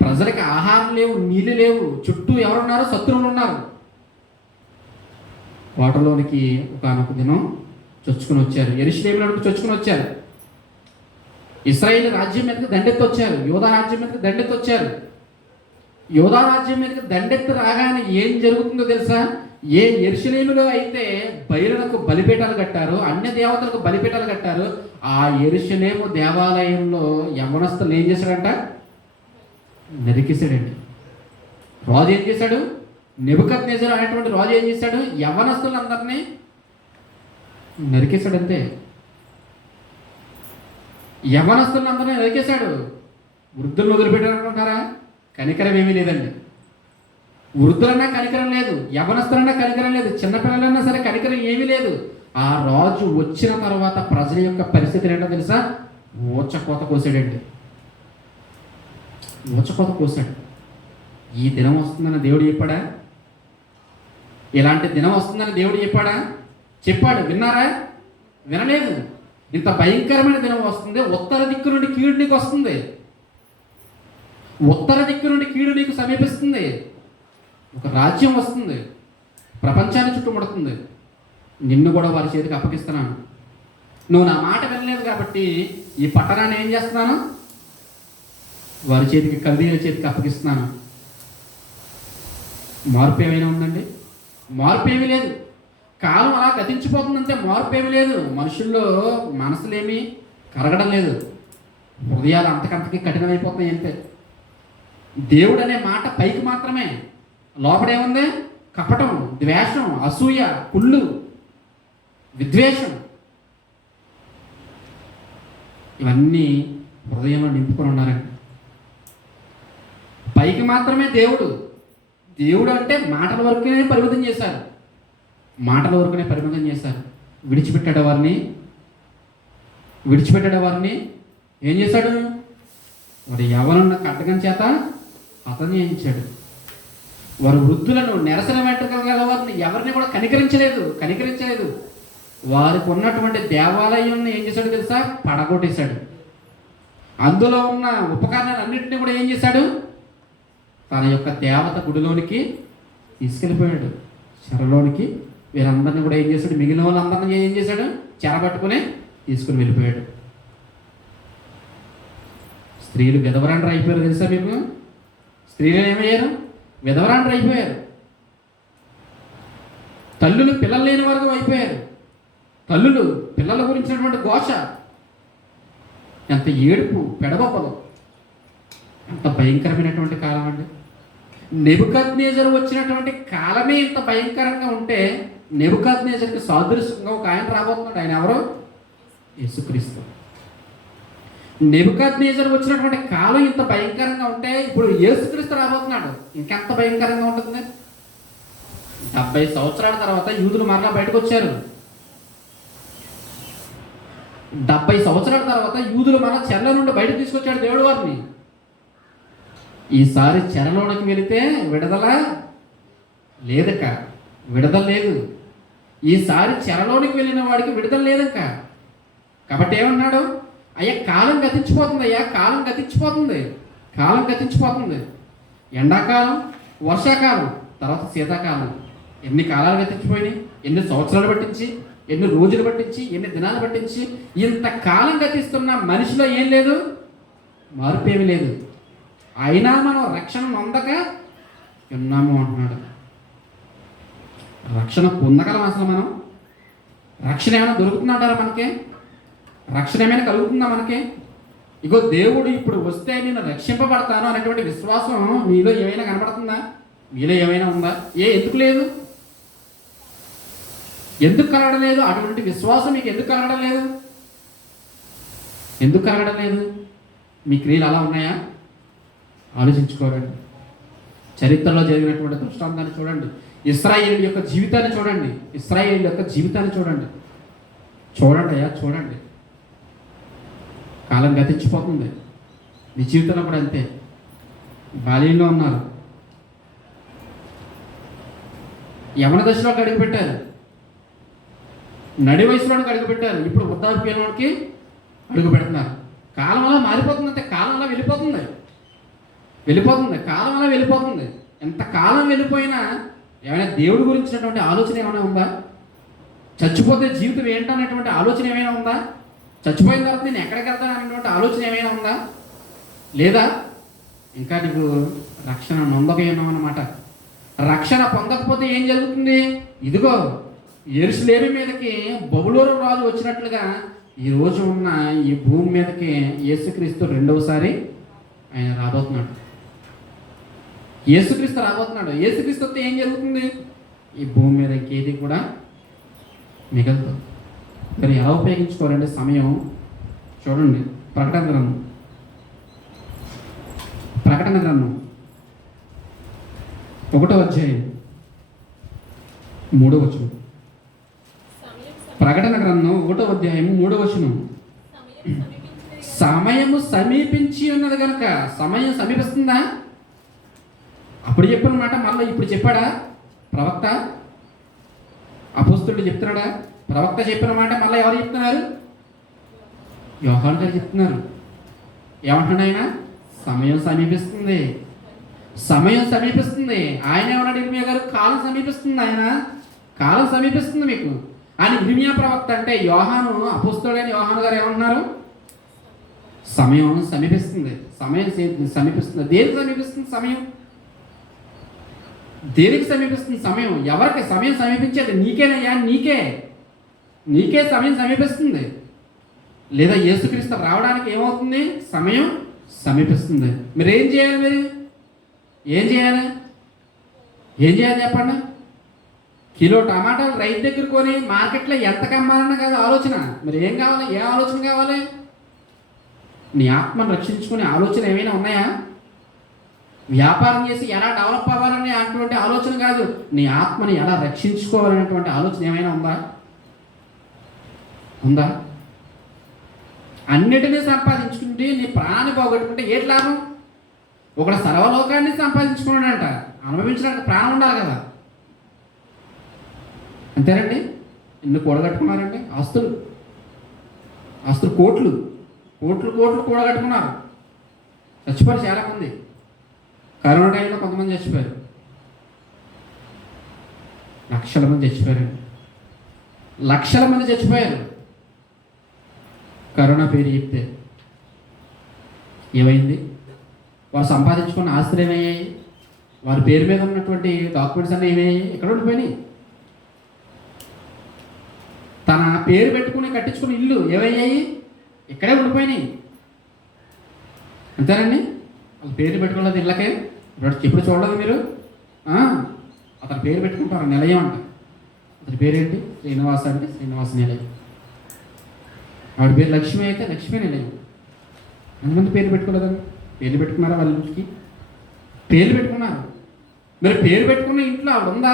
ప్రజలకు ఆహారం లేవు, నీళ్లు లేవు. చుట్టూ ఎవరున్నారు? శత్రువులు ఉన్నారు. కోటలోనికి ఒకనొక దినం చొచ్చుకుని వచ్చారు. యెరూషలేములోనికి చొచ్చుకుని వచ్చారు. ఇశ్రాయేలు రాజ్యం మీదకి దండెత్తి వచ్చారు. యోధా రాజ్యం మీదకి దండెత్తి వచ్చారు. యోధా రాజ్యం మీదకి దండెత్తి రాగానే ఏం జరుగుతుందో తెలుసా? ఏ యెరూషలేములో అయితే బయలులకు బలిపీఠాలు కట్టారు, అన్య దేవతలకు బలిపీఠాలు కట్టారు, ఆ యెరూషలేము దేవాలయంలో యవనస్తులు ఏం చేశాడంట? నరికేశాడండి. రాజు ఏం చేశాడు? నెబుకద్నెజరు అనేటువంటి రాజు ఏం చేశాడు? యవనస్తులందరినీ నరికేశాడంతే. యవనస్తులందరినీ నరికేశాడు. వృద్ధులను వదిలిపెట్టారనుకుంటారా? కనికరం ఏమీ లేదండి. వృద్ధులన్నా కనికరం లేదు, యవనస్తులన్నా కనికరం లేదు, చిన్నపిల్లలన్నా సరే కనికరం ఏమీ లేదు. ఆ రాజు వచ్చిన తర్వాత ప్రజల యొక్క పరిస్థితి ఏంటో తెలుసా? ఊచకోత కోసాడండి. ఊచకోత కోసాడు. ఈ దినం వస్తుందని దేవుడు చెప్పాడా? ఇలాంటి దినం వస్తుందని దేవుడు చెప్పాడా? చెప్పాడు. విన్నారా? వినలేదు. ఇంత భయంకరమైన దినం వస్తుంది. ఉత్తర దిక్కు నుండి కీడు నీకు వస్తుంది. ఉత్తర దిక్కు నుండి కీడు నీకు సమీపిస్తుంది. ఒక రాజ్యం వస్తుంది, ప్రపంచాన్ని చుట్టుముడుతుంది. నిన్ను కూడా వారి చేతికి అప్పగిస్తున్నాను. నువ్వు నా మాట వినలేదు కాబట్టి ఈ పట్టణాన్ని ఏం చేస్తున్నాను? వారి చేతికి, కల్దీయుల చేతికి అప్పగిస్తున్నాను. మార్పు ఏమైనా ఉందండి? మార్పు ఏమీ లేదు. కాలం అలా గతించిపోతుందంటే మార్పు ఏమీ లేదు. మనుషుల్లో మనసులేమీ కరగడం లేదు. హృదయాలు అంతకంతకి కఠినమైపోతున్నాయి అంతే. దేవుడు అనే మాట పైకి మాత్రమే, లోపడేముంది? కపటం, ద్వేషం, అసూయ, కుళ్ళు, విద్వేషం, ఇవన్నీ హృదయంలో నింపుకొని ఉన్నారండి. పైకి మాత్రమే దేవుడు. దేవుడు అంటే మాటల వరకునే పరిమితం చేశారు. మాటల వరకునే పరిమితం చేశారు. విడిచిపెట్టాడు వారిని. ఏం చేశాడు? వాడు ఎవరున్న కట్టకం చేత అతన్ని చేయించాడు. వారు వృద్ధులను, నెరసన వెంట్రుకల వారిని ఎవరిని కూడా కనికరించలేదు. వారికి ఉన్నటువంటి దేవాలయాన్ని ఏం చేశాడు తెలుసా? పడగొట్టేశాడు. అందులో ఉన్న ఉపకరణాలన్నింటినీ కూడా ఏం చేశాడు? తన యొక్క దేవత గుడిలోనికి తీసుకెళ్ళిపోయాడు. చెరలోనికి వీరందరినీ కూడా ఏం చేశాడు? మిగిలిన వాళ్ళందరినీ ఏం చేశాడు? చెరబట్టుకుని తీసుకుని వెళ్ళిపోయాడు. స్త్రీలు విధవరాండ్రు అయిపోయారు తెలుసా మీకు? స్త్రీలు ఏమయ్యారు? విధవరాండ్రు అయిపోయారు. తల్లులు పిల్లలు లేని వరకు అయిపోయారు. తల్లులు పిల్లల గురించినటువంటి ఘోష, ఎంత ఏడుపు, పెడబొబ్బలు, ఎంత భయంకరమైనటువంటి కాలం అండి. నెబుకద్నెజరు వచ్చినటువంటి కాలమే ఇంత భయంకరంగా ఉంటే నెబుకద్నెజర్కి సాదృశ్యంగా ఒక ఆయన రాబోతున్నాడు. ఆయన ఎవరు? యేసుక్రీస్తు. నెబుకద్నెజరు వచ్చినటువంటి కాలం ఇంత భయంకరంగా ఉంటే ఇప్పుడు యేసుక్రీస్తు రాబోతున్నాడు. ఇంకెంత భయంకరంగా ఉంటుంది? 70 సంవత్సరాల తర్వాత యూదులు మరలా బయటకు వచ్చారు. 70 సంవత్సరాల తర్వాత యూదులు మరలా చెరల నుండి బయటకు తీసుకొచ్చాడు దేవుడు వారిని. ఈసారి చెరలోనికి వెళితే విడుదల లేదక్క, విడుదల లేదు. ఈసారి చెరలోనికి వెళ్ళిన వాడికి విడుదల లేదక్క. కాబట్టి ఏమన్నాడు? అయ్యా కాలం గతించిపోతుంది, కాలం గతించిపోతుంది. ఎండాకాలం, వర్షాకాలం, తర్వాత శీతాకాలం. ఎన్ని కాలాలు గతించిపోయినాయి? ఎన్ని సంవత్సరాలు పట్టించి, ఎన్ని రోజులు పట్టించి, ఎన్ని దినాలు పట్టించి, ఇంత కాలం గతిస్తున్న మనిషిలో ఏం లేదు? మార్పు ఏమీ లేదు. అయినా మనం రక్షణ పొందక ఉన్నాము అంటున్నాడు. రక్షణ పొందగలం అసలు మనం? రక్షణ ఏమైనా దొరుకుతుందంటారా మనకి? రక్షణ ఏమైనా కలుగుతుందా మనకి? ఇగో దేవుడు ఇప్పుడు వస్తే నేను రక్షింపబడతాను అనేటువంటి విశ్వాసం మీలో ఏమైనా కనబడుతుందా? మీలో ఏమైనా ఉందా? ఎందుకు లేదు? ఎందుకు కలగడం లేదు? అటువంటి విశ్వాసం మీకు ఎందుకు కలగడం లేదు? ఎందుకు కలగడం లేదు? మీ క్రియలు అలా ఉన్నాయా? ఆలోచించుకోరండి. చరిత్రలో జరిగినటువంటి దృష్టాంతాన్ని చూడండి. ఇశ్రాయేలు యొక్క జీవితాన్ని చూడండి. చూడండి. కాలం గతించిపోతుంది. నీ జీవితంలో కూడా అంతే. బాల్యంలో ఉన్నారు, యవన దశలోకి అడుగుపెట్టారు, నడి వయసులోనికి అడుగు పెట్టారు, ఇప్పుడు వృద్ధాప్యంలోకి అడుగు పెడుతున్నారు. కాలం అలా మారిపోతుంది, అంతే. కాలం అలా వెళ్ళిపోతుంది, కాలం అలా వెళ్ళిపోతుంది. ఎంత కాలం వెళ్ళిపోయినా ఏమైనా దేవుడి గురించినటువంటి ఆలోచన ఏమైనా ఉందా? చచ్చిపోతే జీవితం ఏంటనేటువంటి ఆలోచన ఏమైనా ఉందా? చచ్చిపోయిన తర్వాత నేను ఎక్కడికి వెళ్తాను అనేటువంటి ఆలోచన ఏమైనా ఉందా? లేదా ఇంకా నీకు రక్షణ నొందకపోయినావు అన్నమాట. రక్షణ పొందకపోతే ఏం జరుగుతుంది? ఇదిగో యెరూషలేము మీదకి బబులోను రాజు వచ్చినట్లుగా ఈరోజు ఉన్న ఈ భూమి మీదకి యేసుక్రీస్తు రెండవసారి ఆయన రాబోతున్నాడు. యేసుక్రీస్తు వస్తే ఏం జరుగుతుంది? ఈ భూమి మీద ఇంకేది కూడా మిగలదు. మరి ఎలా ఉపయోగించుకోవాలంటే సమయం చూడండి. ప్రకటన గ్రంథం 1వ అధ్యాయం 3వ వచనం. ప్రకటన గ్రంథం 1వ అధ్యాయం 3వ వచనం. సమయము సమీపించి ఉన్నది కనుక. సమయం సమీపిస్తుందా? అప్పుడు చెప్పిన మాట మళ్ళీ ఇప్పుడు చెప్పాడా ప్రవక్త? అపోస్తలుడు చెప్తున్నాడా? ప్రవక్త చెప్పిన మాట మళ్ళీ ఎవరు చెప్తున్నారు? యోహాను గారు చెప్తున్నారు. ఏమంటున్నాడు ఆయన? సమయం సమీపిస్తుంది. ఆయన ఏమన్నాడు? ఇర్మియా గారు కాలం సమీపిస్తుంది. ఆయన కాలం సమీపిస్తుంది మీకు అని ఇర్మియా ప్రవక్త అంటే యోహాను, అపోస్తలుడైన యోహాను గారు ఏమంటున్నారు? సమయం సమీపిస్తుంది. దేనికి సమీపిస్తుంది సమయం? దేనికి సమీపిస్తుంది సమయం? ఎవరికి సమయం సమీపించేది? నీకేనయ్యా, నీకే సమయం సమీపిస్తుంది. లేదా యేసుక్రీస్తు రావడానికి ఏమవుతుంది? సమయం సమీపిస్తుంది. మీరు ఏం చేయాలి? ఏం చేయాలి చెప్పండి. కిలో టమాటాలు రైతు దగ్గర కొని మార్కెట్లో ఎంత కమ్మాలన్నా కాదు ఆలోచన. మీరు ఏం కావాలి? ఏ ఆలోచన కావాలి? నీ ఆత్మను రక్షించుకునే ఆలోచన ఏమైనా ఉన్నాయా? వ్యాపారం చేసి ఎలా డెవలప్ అవ్వాలనే అటువంటి ఆలోచన కాదు, నీ ఆత్మని ఎలా రక్షించుకోవాలనేటువంటి ఆలోచన ఏమైనా ఉందా? అన్నిటినీ సంపాదించుకుంటే నీ ప్రాణాన్ని పోగొట్టుకుంటే ఏంటి లాభం? ఒకడు సర్వలోకాన్ని సంపాదించుకున్నాడంట, అనుభవించడానికి ప్రాణం ఉండాలి కదా. అంతేనండి. ఎన్ని కూడగట్టుకున్నారండి? ఆస్తులు కోట్లు కూడగట్టుకున్నారు. చచ్చిపోయారు చాలామంది. కరోనా టైంలో కొంతమంది చచ్చిపోయారు. లక్షల మంది చచ్చిపోయారు. కరోనా పేరు చెప్తే ఏమైంది? వారు సంపాదించుకున్న ఆస్తులు ఏమయ్యాయి? వారి పేరు మీద ఉన్నటువంటి డాక్యుమెంట్స్ అన్నీ ఏమయ్యాయి? ఎక్కడ ఉండిపోయినాయి? తన పేరు పెట్టుకుని కట్టించుకున్న ఇల్లు ఏమయ్యాయి? ఇక్కడే ఉండిపోయినాయి. అంతేనండి. వాళ్ళ పేరు పెట్టుకోలేదు ఇళ్ళకే. ఎప్పుడు చూడలేదు మీరు? అతని పేరు పెట్టుకుంటారు, నిలయం అంట. అతని పేరేంటి? శ్రీనివాస అంటే శ్రీనివాస నిలయం. ఆవిడ పేరు లక్ష్మి అయితే లక్ష్మీ నిలయం. ఎంతమంది పేరు పెట్టుకోలేదండి? పేర్లు పెట్టుకున్నారా? వాళ్ళ ఇంటికి పేర్లు పెట్టుకున్నారు. మరి పేరు పెట్టుకున్న ఇంట్లో ఆవిడ ఉందా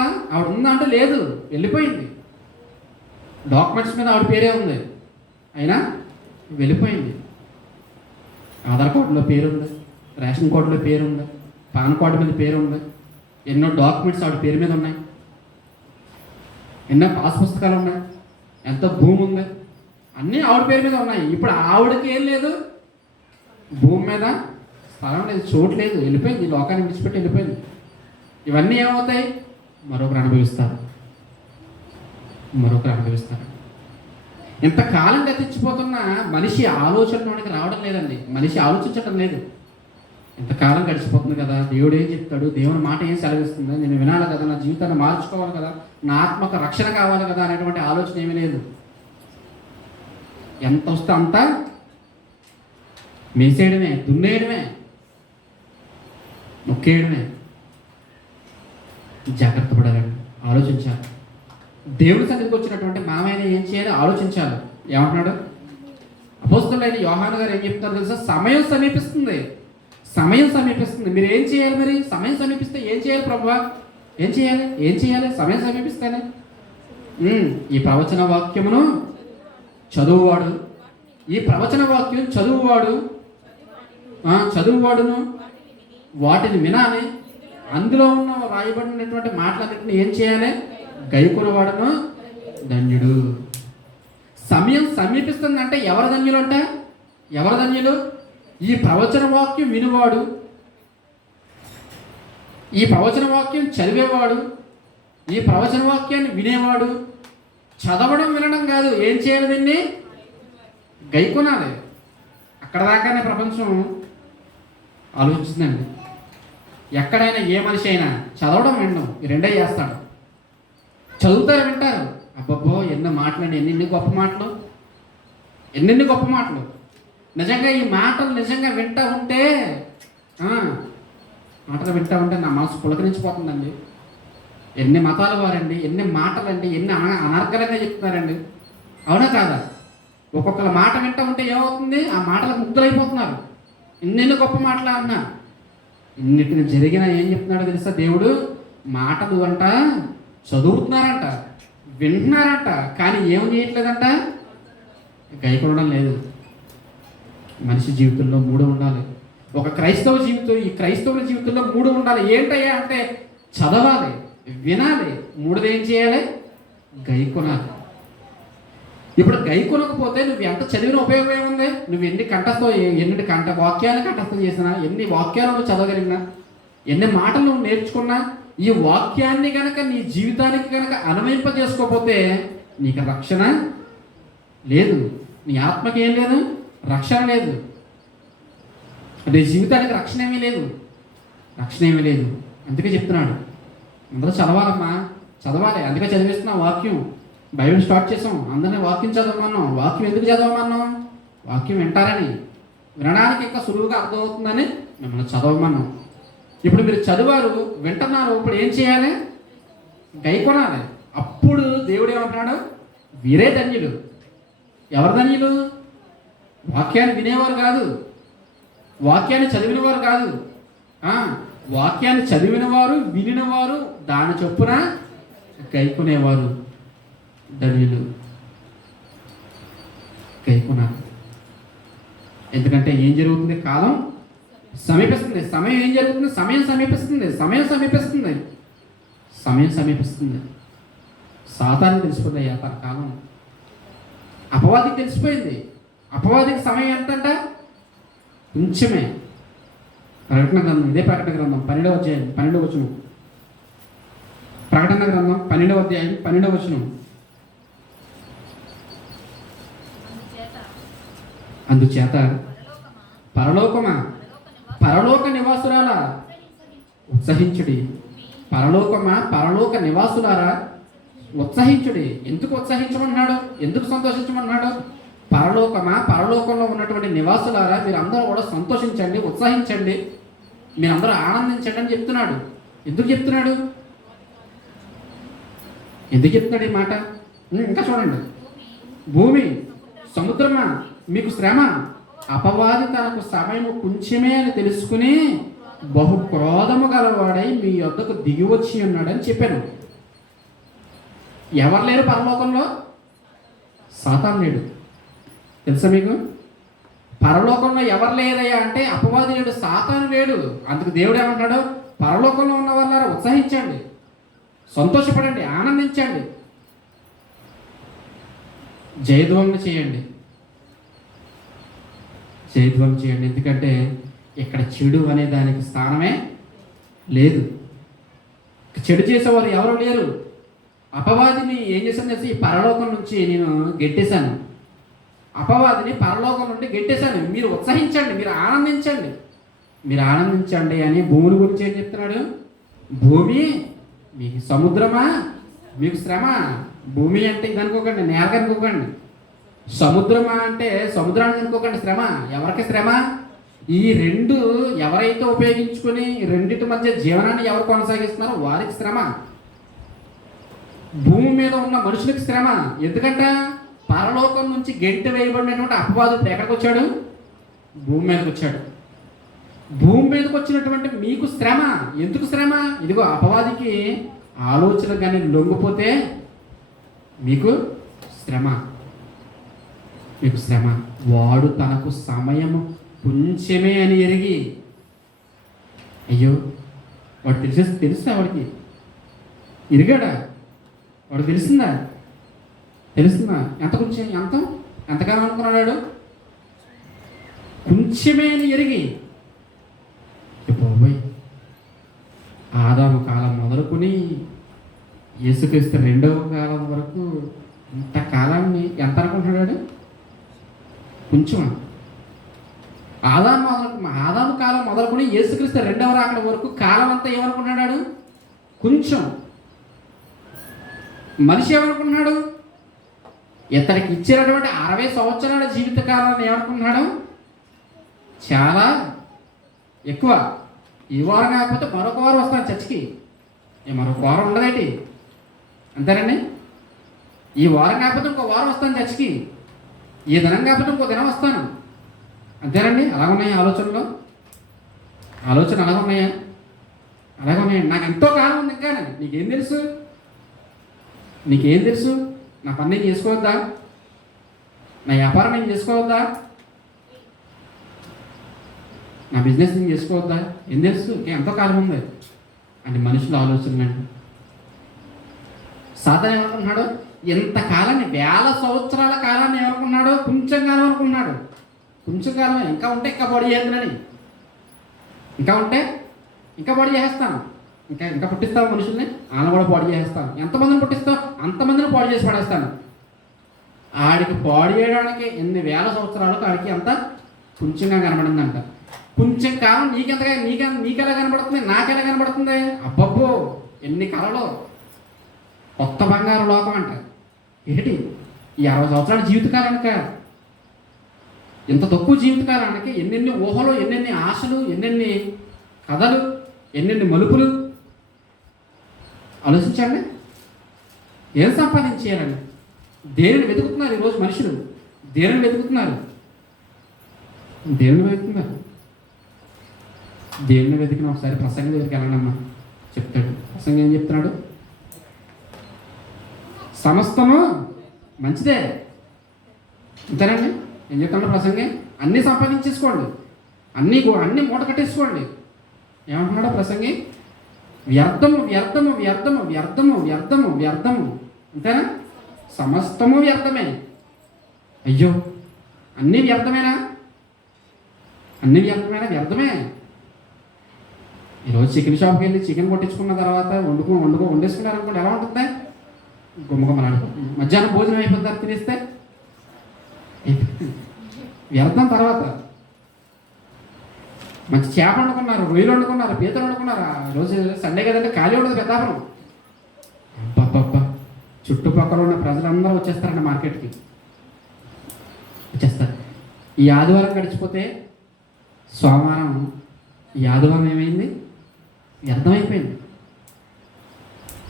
అంటే లేదు, వెళ్ళిపోయింది. డాక్యుమెంట్స్ మీద ఆవిడ పేరే ఉంది, అయినా వెళ్ళిపోయింది. ఆధార్ కార్డులో పేరు ఉంది, రేషన్ కార్డులో పేరు ఉంది, పాన్ కార్డు మీద పేరు ఉంది, ఎన్నో డాక్యుమెంట్స్ ఆవిడ పేరు మీద ఉన్నాయి, ఎన్నో పాస్ పుస్తకాలు ఉన్నాయి, ఎంత భూమి ఉంది, అన్నీ ఆవిడ పేరు మీద ఉన్నాయి. ఇప్పుడు ఆవిడకి ఏం లేదు, భూమి మీద స్థలం లేదు, చోటు లేదు, వెళ్ళిపోయింది. లోకాన్ని విడిచిపెట్టి వెళ్ళిపోయింది. ఇవన్నీ ఏమవుతాయి? మరొకరు అనుభవిస్తారు. ఇంతకాలం గతించిపోతున్న మనిషి ఆలోచనలోనికి రావడం లేదండి. మనిషి ఆలోచించడం లేదు. ఇంతకాలం గడిచిపోతుంది కదా, దేవుడు ఏం చెప్తాడు, దేవుని మాట ఏం సెలవిస్తుంది, నేను వినాలి కదా, నా జీవితాన్ని మార్చుకోవాలి కదా, నా ఆత్మకు రక్షణ కావాలి కదా అనేటువంటి ఆలోచన ఏమీ లేదు. ఎంత వస్తే అంత మేసేయడమే, దున్నేయడమే, నొక్కేయడమే. జాగ్రత్త పడాలండి, ఆలోచించాలి. దేవుడి సన్నిధికి వచ్చినటువంటి మామయ్య ఏం చేయాలి? ఆలోచించాలి. ఏమంటున్నాడు? అపోస్తలుడైన యోహాను గారు ఏం చెప్తున్నారు తెలుసా? సమయం సమీపిస్తుంది. మీరు ఏం చేయాలి? మరి సమయం సమీపిస్తే ఏం చేయాలి? ప్రభువా ఏం చేయాలి? సమయం సమీపిస్తేనే ఈ ప్రవచన వాక్యమును చదువువాడు, ఈ ప్రవచన వాక్యం చదువువాడును వాటిని వినాలి. అందులో ఉన్న రాయబడినటువంటి మాటలన్నింటినీ ఏం చేయాలి? గైకొనవాడును ధన్యుడు. సమయం సమీపిస్తుందంటే ఎవరు ధన్యులు అంటే ఎవరు ధన్యులు? ఈ ప్రవచన వాక్యం వినువాడు, ఈ ప్రవచన వాక్యం చదివేవాడు, ఈ ప్రవచన వాక్యాన్ని వినేవాడు. చదవడం వినడం కాదు, ఏం చేయాలి? దీన్ని గైకొనాలి. అక్కడ దాకానే ప్రపంచం ఆలోచిస్తుందండి. ఎక్కడైనా ఏ మనిషి అయినా చదవడం వినడం ఈ రెండే చేస్తాడు. చదువుతారు, వింటారు. అబ్బబ్బో ఎన్నో మాటలండి, ఎన్నెన్ని గొప్ప మాటలు, ఎన్నెన్ని గొప్ప మాటలు. నిజంగా ఈ మాటలు నిజంగా వింటూ ఉంటే మాటలు వింటూ ఉంటే నా మనసు పులకరించిపోతుందండి. ఎన్ని మతాలు వారండి, ఎన్ని మాటలండి, ఎన్ని అనర్గలంగా చెప్తున్నారండి. అవునా కాదా? ఒక్కొక్కరు మాట వింటూ ఉంటే ఏమవుతుంది? ఆ మాటలకు ముగ్ధులైపోతున్నారు. ఎన్నెన్ని గొప్ప మాటలు అన్నా ఇన్నిటిని జరిగిన ఏం చెప్తున్నాడో తెలుసా? దేవుడు మాటలు అంట చదువుతున్నారంట, వింటున్నారంట, కానీ ఏం చేయట్లేదంట, గైకొనడం లేదు. మనిషి జీవితంలో మూడు ఉండాలి. ఒక క్రైస్తవ జీవితం, ఈ క్రైస్తవుల జీవితంలో మూడు ఉండాలి. ఏంటయ్యా అంటే చదవాలి, వినాలి, మూడోది ఏం చేయాలి? గైకొనాలి. ఇప్పుడు గైకొనకపోతే నువ్వు ఎంత చదివిన ఉపయోగం ఏముంది? నువ్వు ఎన్ని వాక్యాలు కంఠస్థం చేసినా, ఎన్ని వాక్యాలు నువ్వు చదవగలిగినా, ఎన్ని మాటలు నువ్వు నేర్చుకున్నా, ఈ వాక్యాన్ని కనుక నీ జీవితానికి కనుక అన్వయింపజేసుకోకపోతే నీకు రక్షణ లేదు, నీ ఆత్మకి ఏం లేదు, రక్షణ లేదు, నీ జీవితానికి రక్షణ ఏమీ లేదు, రక్షణ ఏమీ లేదు. అందుకే చెప్తున్నాడు, అందరూ చదవాలమ్మా, చదవాలి. అందుకే చదివిస్తున్నాం వాక్యం. బైబిల్ స్టార్ట్ చేసాం, అందరినీ వాక్యం చదవమన్నాం. వాక్యం ఎందుకు చదవమన్నాం? వాక్యం వింటారని, వినడానికి ఇంకా సులువుగా అర్థమవుతుందని మిమ్మల్ని చదవమన్నాం. ఇప్పుడు మీరు చదివారు, వింటున్నారు, ఇప్పుడు ఏం చేయాలి? గైకొనాలి. అప్పుడు దేవుడు ఏమంటున్నాడు? వీరే ధన్యులు. ఎవరు ధన్యులు? వాక్యాన్ని వినేవారు కాదు, వాక్యాన్ని చదివినవారు కాదు. వాక్యాన్ని చదివినవారు, వినినవారు, దాని చొప్పున గైకొనేవారు ధన్యులు. గైకొనాలి. ఎందుకంటే ఏం జరుగుతుంది? కాలం సమీపిస్తుంది. సమయం ఏం జరుగుతుంది? సమయం సమీపిస్తుంది. సమయం సమీపిస్తుంది. సమయం సమీపిస్తుంది. సాతానికి తెలిసిపోయింది అయ్యా తన కాలం. అపవాదికి తెలిసిపోయింది. అపవాదికి సమయం ఎంతంట? కొంచెమే. ప్రకటన గ్రంథం, ఇదే ప్రకటన గ్రంథం 12వ అధ్యాయం 12వ వచనం. ప్రకటన గ్రంథం 12వ అధ్యాయం 12వ వచనం. అందుచేత పరలోకమా, పరలోక నివాసులారా ఉత్సహించుడి. పరలోకమా, పరలోక నివాసులారా ఉత్సహించుడి. ఎందుకు ఉత్సహించమన్నాడు? ఎందుకు సంతోషించమన్నాడు? పరలోకమా, పరలోకంలో ఉన్నటువంటి నివాసులారా మీరందరూ కూడా సంతోషించండి, ఉత్సహించండి, మీరందరూ ఆనందించండి అని చెప్తున్నాడు. ఎందుకు చెప్తున్నాడు? ఎందుకు చెప్తున్నాడు ఈ మాట? ఇంకా చూడండి. భూమి, సముద్రమా మీకు శ్రమ, అపవాది తనకు సమయము కొంచెమే అని తెలుసుకుని బహు క్రోధము గలవాడై మీ యొద్దకు దిగి వచ్చి ఉన్నాడని చెప్పాను. ఎవరు లేరు పరలోకంలో? సాతాను లేడు. తెలుసా మీకు? పరలోకంలో ఎవరు లేరయ్యా అంటే అపవాది లేడు, సాతాను లేడు. అందుకు దేవుడు ఏమంటాడు? పరలోకంలో ఉన్న వాళ్ళారా ఉత్సహించండి, సంతోషపడండి, ఆనందించండి, జయధ్వనులు చేయండి, జయధ్వనులు చేయండి. ఎందుకంటే ఇక్కడ చెడు అనే దానికి స్థానమే లేదు. చెడు చేసేవారు ఎవరు లేరు. అపవాదిని ఏం చేశాను తెలిసి పరలోకం నుంచి నేను గెట్టేశాను. అపవాదిని పరలోకం నుండి గెట్టేశాను. మీరు ఉత్సహించండి, మీరు ఆనందించండి, మీరు ఆనందించండి అని భూముల గురించి ఏం చెప్తున్నాడు? భూమి మీకు సముద్రమా మీకు శ్రమ. భూమి అంటే ఇది అనుకోకండి, నేలకి అనుకోకండి. సముద్రమా అంటే సముద్రానికి అనుకోకండి శ్రమ. ఎవరికి శ్రమ? ఈ రెండు ఎవరైతే ఉపయోగించుకొని రెండింటి మధ్య జీవనాన్ని ఎవరు కొనసాగిస్తున్నారో వారికి శ్రమ. భూమి మీద ఉన్న మనుషులకు శ్రమ. ఎందుకంటే పరలోకం నుంచి గెంటి వేయబడినటువంటి అపవాదుడు ఎక్కడికి వచ్చాడు? భూమి మీదకి వచ్చాడు. భూమి మీదకి వచ్చినటువంటి మీకు శ్రమ. ఎందుకు శ్రమ? ఇదిగో అపవాదికి ఆలోచన కానీ లొంగిపోతే మీకు శ్రమ, మీకు శ్రమ. వాడు తనకు సమయము కొంచెమే అని ఎరిగి, అయ్యో వాడు తెలుసా? వాడికి ఎరిగాడా? వాడు తెలిసిందా? తెలుస్తుందా? ఎంత కొంచెం ఎంతకాలం అనుకున్నాడు? కొంచెమే అని ఎరిగి బాబోయ్, ఆదాము కాలం మొదలుకొని యేసుక్రీస్తు రెండవ కాలం వరకు ఇంత కాలాన్ని ఎంత అనుకుంటున్నాడు? కొంచెం. ఆదాము కాలం మొదలుకొని యేసుక్రీస్తు రెండవ రాకడ వరకు కాలం అంతా ఏమనుకుంటున్నాడు? కొంచెం. మనిషి ఏమనుకుంటున్నాడు? ఇతనికి ఇచ్చినటువంటి 60 సంవత్సరాల జీవిత కాలాన్ని ఏమనుకుంటున్నాడు? చాలా ఎక్కువ. ఈ వారం కాకపోతే మరొక వారం వస్తాను చర్చికి. మరొక వారం ఉండదేంటి? అంతేనండి. ఈ వారం కాకపోతే ఇంకో వారం వస్తాను చర్చికి. ఈ దినం కాకపోతే ఇంకో దినం వస్తాను. అంతేనండి. అలాగున్నాయా ఆలోచనలు? ఆలోచన అలాగున్నాయా? అలాగున్నాయండి. నాకు ఎంతో కాలం ఉంది ఇంకా. నీకేం తెలుసు? నీకేం తెలుసు? నా పని నేను చేసుకోవద్దా? నా వ్యాపారం నేను చేసుకోవద్దా? నా బిజినెస్ నేను చేసుకోవద్దా? ఏం తెలుసు? ఇంకా ఎంతో కాలం ఉంది అంటే మనుషుల ఆలోచనలండి. సాతాను ఏమనుకుంటున్నాడు? ఎంతకాలాన్ని, 1000 సంవత్సరాల కాలాన్ని ఏమనుకున్నాడు? కొంచెం కాలం అనుకున్నాడు. కొంచెం కాలమే, ఇంకా ఉంటే ఇంకా బాడీ చేద్దానని, ఇంకా ఉంటే ఇంకా బాడీ చేసేస్తాను, ఇంకా పుట్టిస్తావు మనుషుల్ని, ఆయన కూడా బాడీ చేసేస్తాను. ఎంతమందిని పుట్టిస్తావు అంతమందిని బాడీ చేసి పడేస్తాను. ఆడికి బాడీ చేయడానికి ఎన్ని 1000 సంవత్సరాలకు ఆడికి అంత కొంచెంగా కనబడిందంట. కొంచెం కాలం నీకెలా కనబడుతుంది? నాకెలా కనబడుతుంది? అబ్బబ్బో, ఎన్ని కళలు! కొత్త బంగారు లోకం అంట. ఏంటి ఈ 60 సంవత్సరాల జీవితకాలానిక? ఇంత తక్కువ జీవితకాలానికి ఎన్నెన్ని ఊహలు, ఎన్నెన్ని ఆశలు, ఎన్నెన్ని కథలు, ఎన్నెన్ని మలుపులు. ఆలోచించండి. ఏం సంపాదించేయాలని దేనిని వెతుకుతున్నారు ఈరోజు మనుషులు? దేనిని వెతుకుతున్నారు? దేవుని వెతికిన ఒకసారి ప్రసంగం దగ్గరికి వెళ్ళండమ్మా, చెప్తాడు. ప్రసంగం ఏం చెప్తున్నాడు? సమస్తము మంచిదే. అంతేనండి. ఏం చెప్తున్నాడు ప్రసంగం? అన్నీ సంపాదించేసుకోండి, అన్నీ మూట కట్టేసుకోండి. ఏమంటున్నాడో ప్రసంగి? వ్యర్థము వ్యర్థము వ్యర్థము వ్యర్థము వ్యర్థము వ్యర్థము. అంతేనా? సమస్తము వ్యర్థమే. అయ్యో, అన్నీ వ్యర్థమేనా? అన్నీ వ్యర్థమే. ఈరోజు చికెన్ షాప్కి వెళ్ళి చికెన్ కొట్టించుకున్న తర్వాత వండేసుకున్నారు అనుకోండి, ఎలా ఉంటుంది? గుమ్మగుమ్మలాడుతుంది. మధ్యాహ్నం భోజనం అయిపోతుంది, తినేస్తే వ్యర్థం. తర్వాత మంచి చేప వండుకున్నారు, రొయ్యలు వండుకున్నారు, పీతలు వండుకున్నారు. ఈరోజు సండే కదంటే ఖాళీ ఉండదు పెద్దాపురం. అబ్బబ్బబ్బా, చుట్టుపక్కల ఉన్న ప్రజలందరూ వచ్చేస్తారండి మార్కెట్కి. వచ్చేస్తారు. ఈ ఆదివారం గడిచిపోతే సోమవారం, ఈ ఆదివారం ఏమైంది? వ్యర్థమైపోయింది.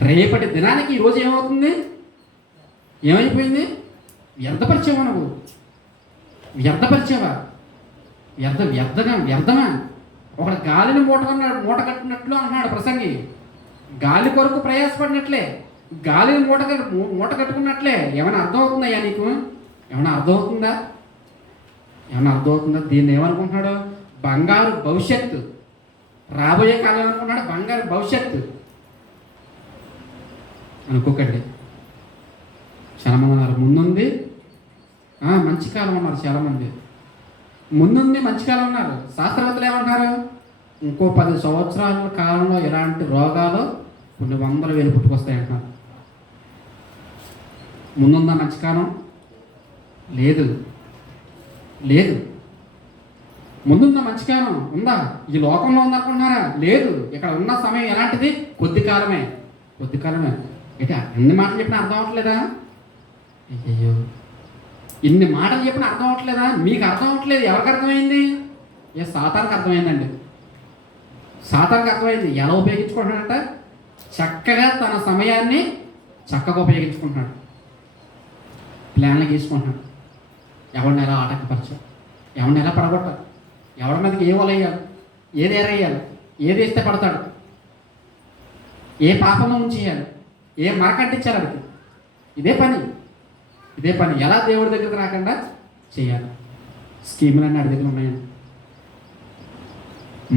రేపటి దినానికి ఈరోజు ఏమవుతుంది? ఏమైపోయింది? వ్యర్థపరిచేవా నువ్వు? వ్యర్థపరిచేవా? వ్యర్థమా? ఒకడు గాలిని మూట కట్టినట్లు అన్నాడు ప్రసంగి. గాలి కొరకు ప్రయాసపడినట్లే, గాలిని మూట కట్టుకున్నట్లే. ఏమైనా అర్థం అవుతుందయ్యా నీకు? ఏమైనా అర్థమవుతుందా? దీన్ని ఏమనుకుంటున్నాడు? బంగారు భవిష్యత్తు. రాబోయే కాలం ఏమనుకుంటున్నాడు? బంగారు భవిష్యత్తు అనుకోకండి. చాలామంది అన్నారు ముందుంది మంచి కాలం అన్నారు. చాలామంది ముందుంది మంచి కాలం అన్నారు. శాస్త్రవేత్తలు ఏమంటున్నారు? ఇంకో 10 సంవత్సరాల కాలంలో ఇలాంటి రోగాలు కొన్ని 100,000 పుట్టుకొస్తాయి అంటున్నారు. ముందుందా మంచి కాలం? లేదు. ముందుందా మంచి కాలం? ఉందా? ఈ లోకంలో ఉందనుకుంటున్నారా? లేదు. ఇక్కడ ఉన్న సమయం ఎలాంటిది? కొద్ది కాలమే. అయితే ఎన్ని మాటలు చెప్పినా అర్థం అవ్వట్లేదా? అయ్యో, ఇన్ని మాటలు చెప్పినా అర్థం అవ్వట్లేదా? మీకు అర్థం అవ్వట్లేదు. ఎవరికి అర్థమైంది? సాతానికి అర్థమైందండి. సాతానికి అర్థమైంది. ఎలా ఉపయోగించుకుంటున్నాడంట? చక్కగా తన సమయాన్ని చక్కగా ఉపయోగించుకుంటున్నాడు. ప్లాన్లు గీసుకుంటున్నాడు. ఎవరిని ఎలా ఆటంకపరచాలి, ఎవరిని ఎలా పడగొట్టాలి, ఎవరి మీదకి ఏ వలయ్యాలి, ఏది ఎరేయాలి, ఏది వేస్తే పడతాడు, ఏ పాపంలో ఉంచేయాలి, ఏ మరకంటించాలి అడిగి. ఇదే పని ఎలా దేవుడి దగ్గరికి రాకుండా చేయాలి. స్కీములన్నీ అడి దగ్గర ఉన్నాయండి.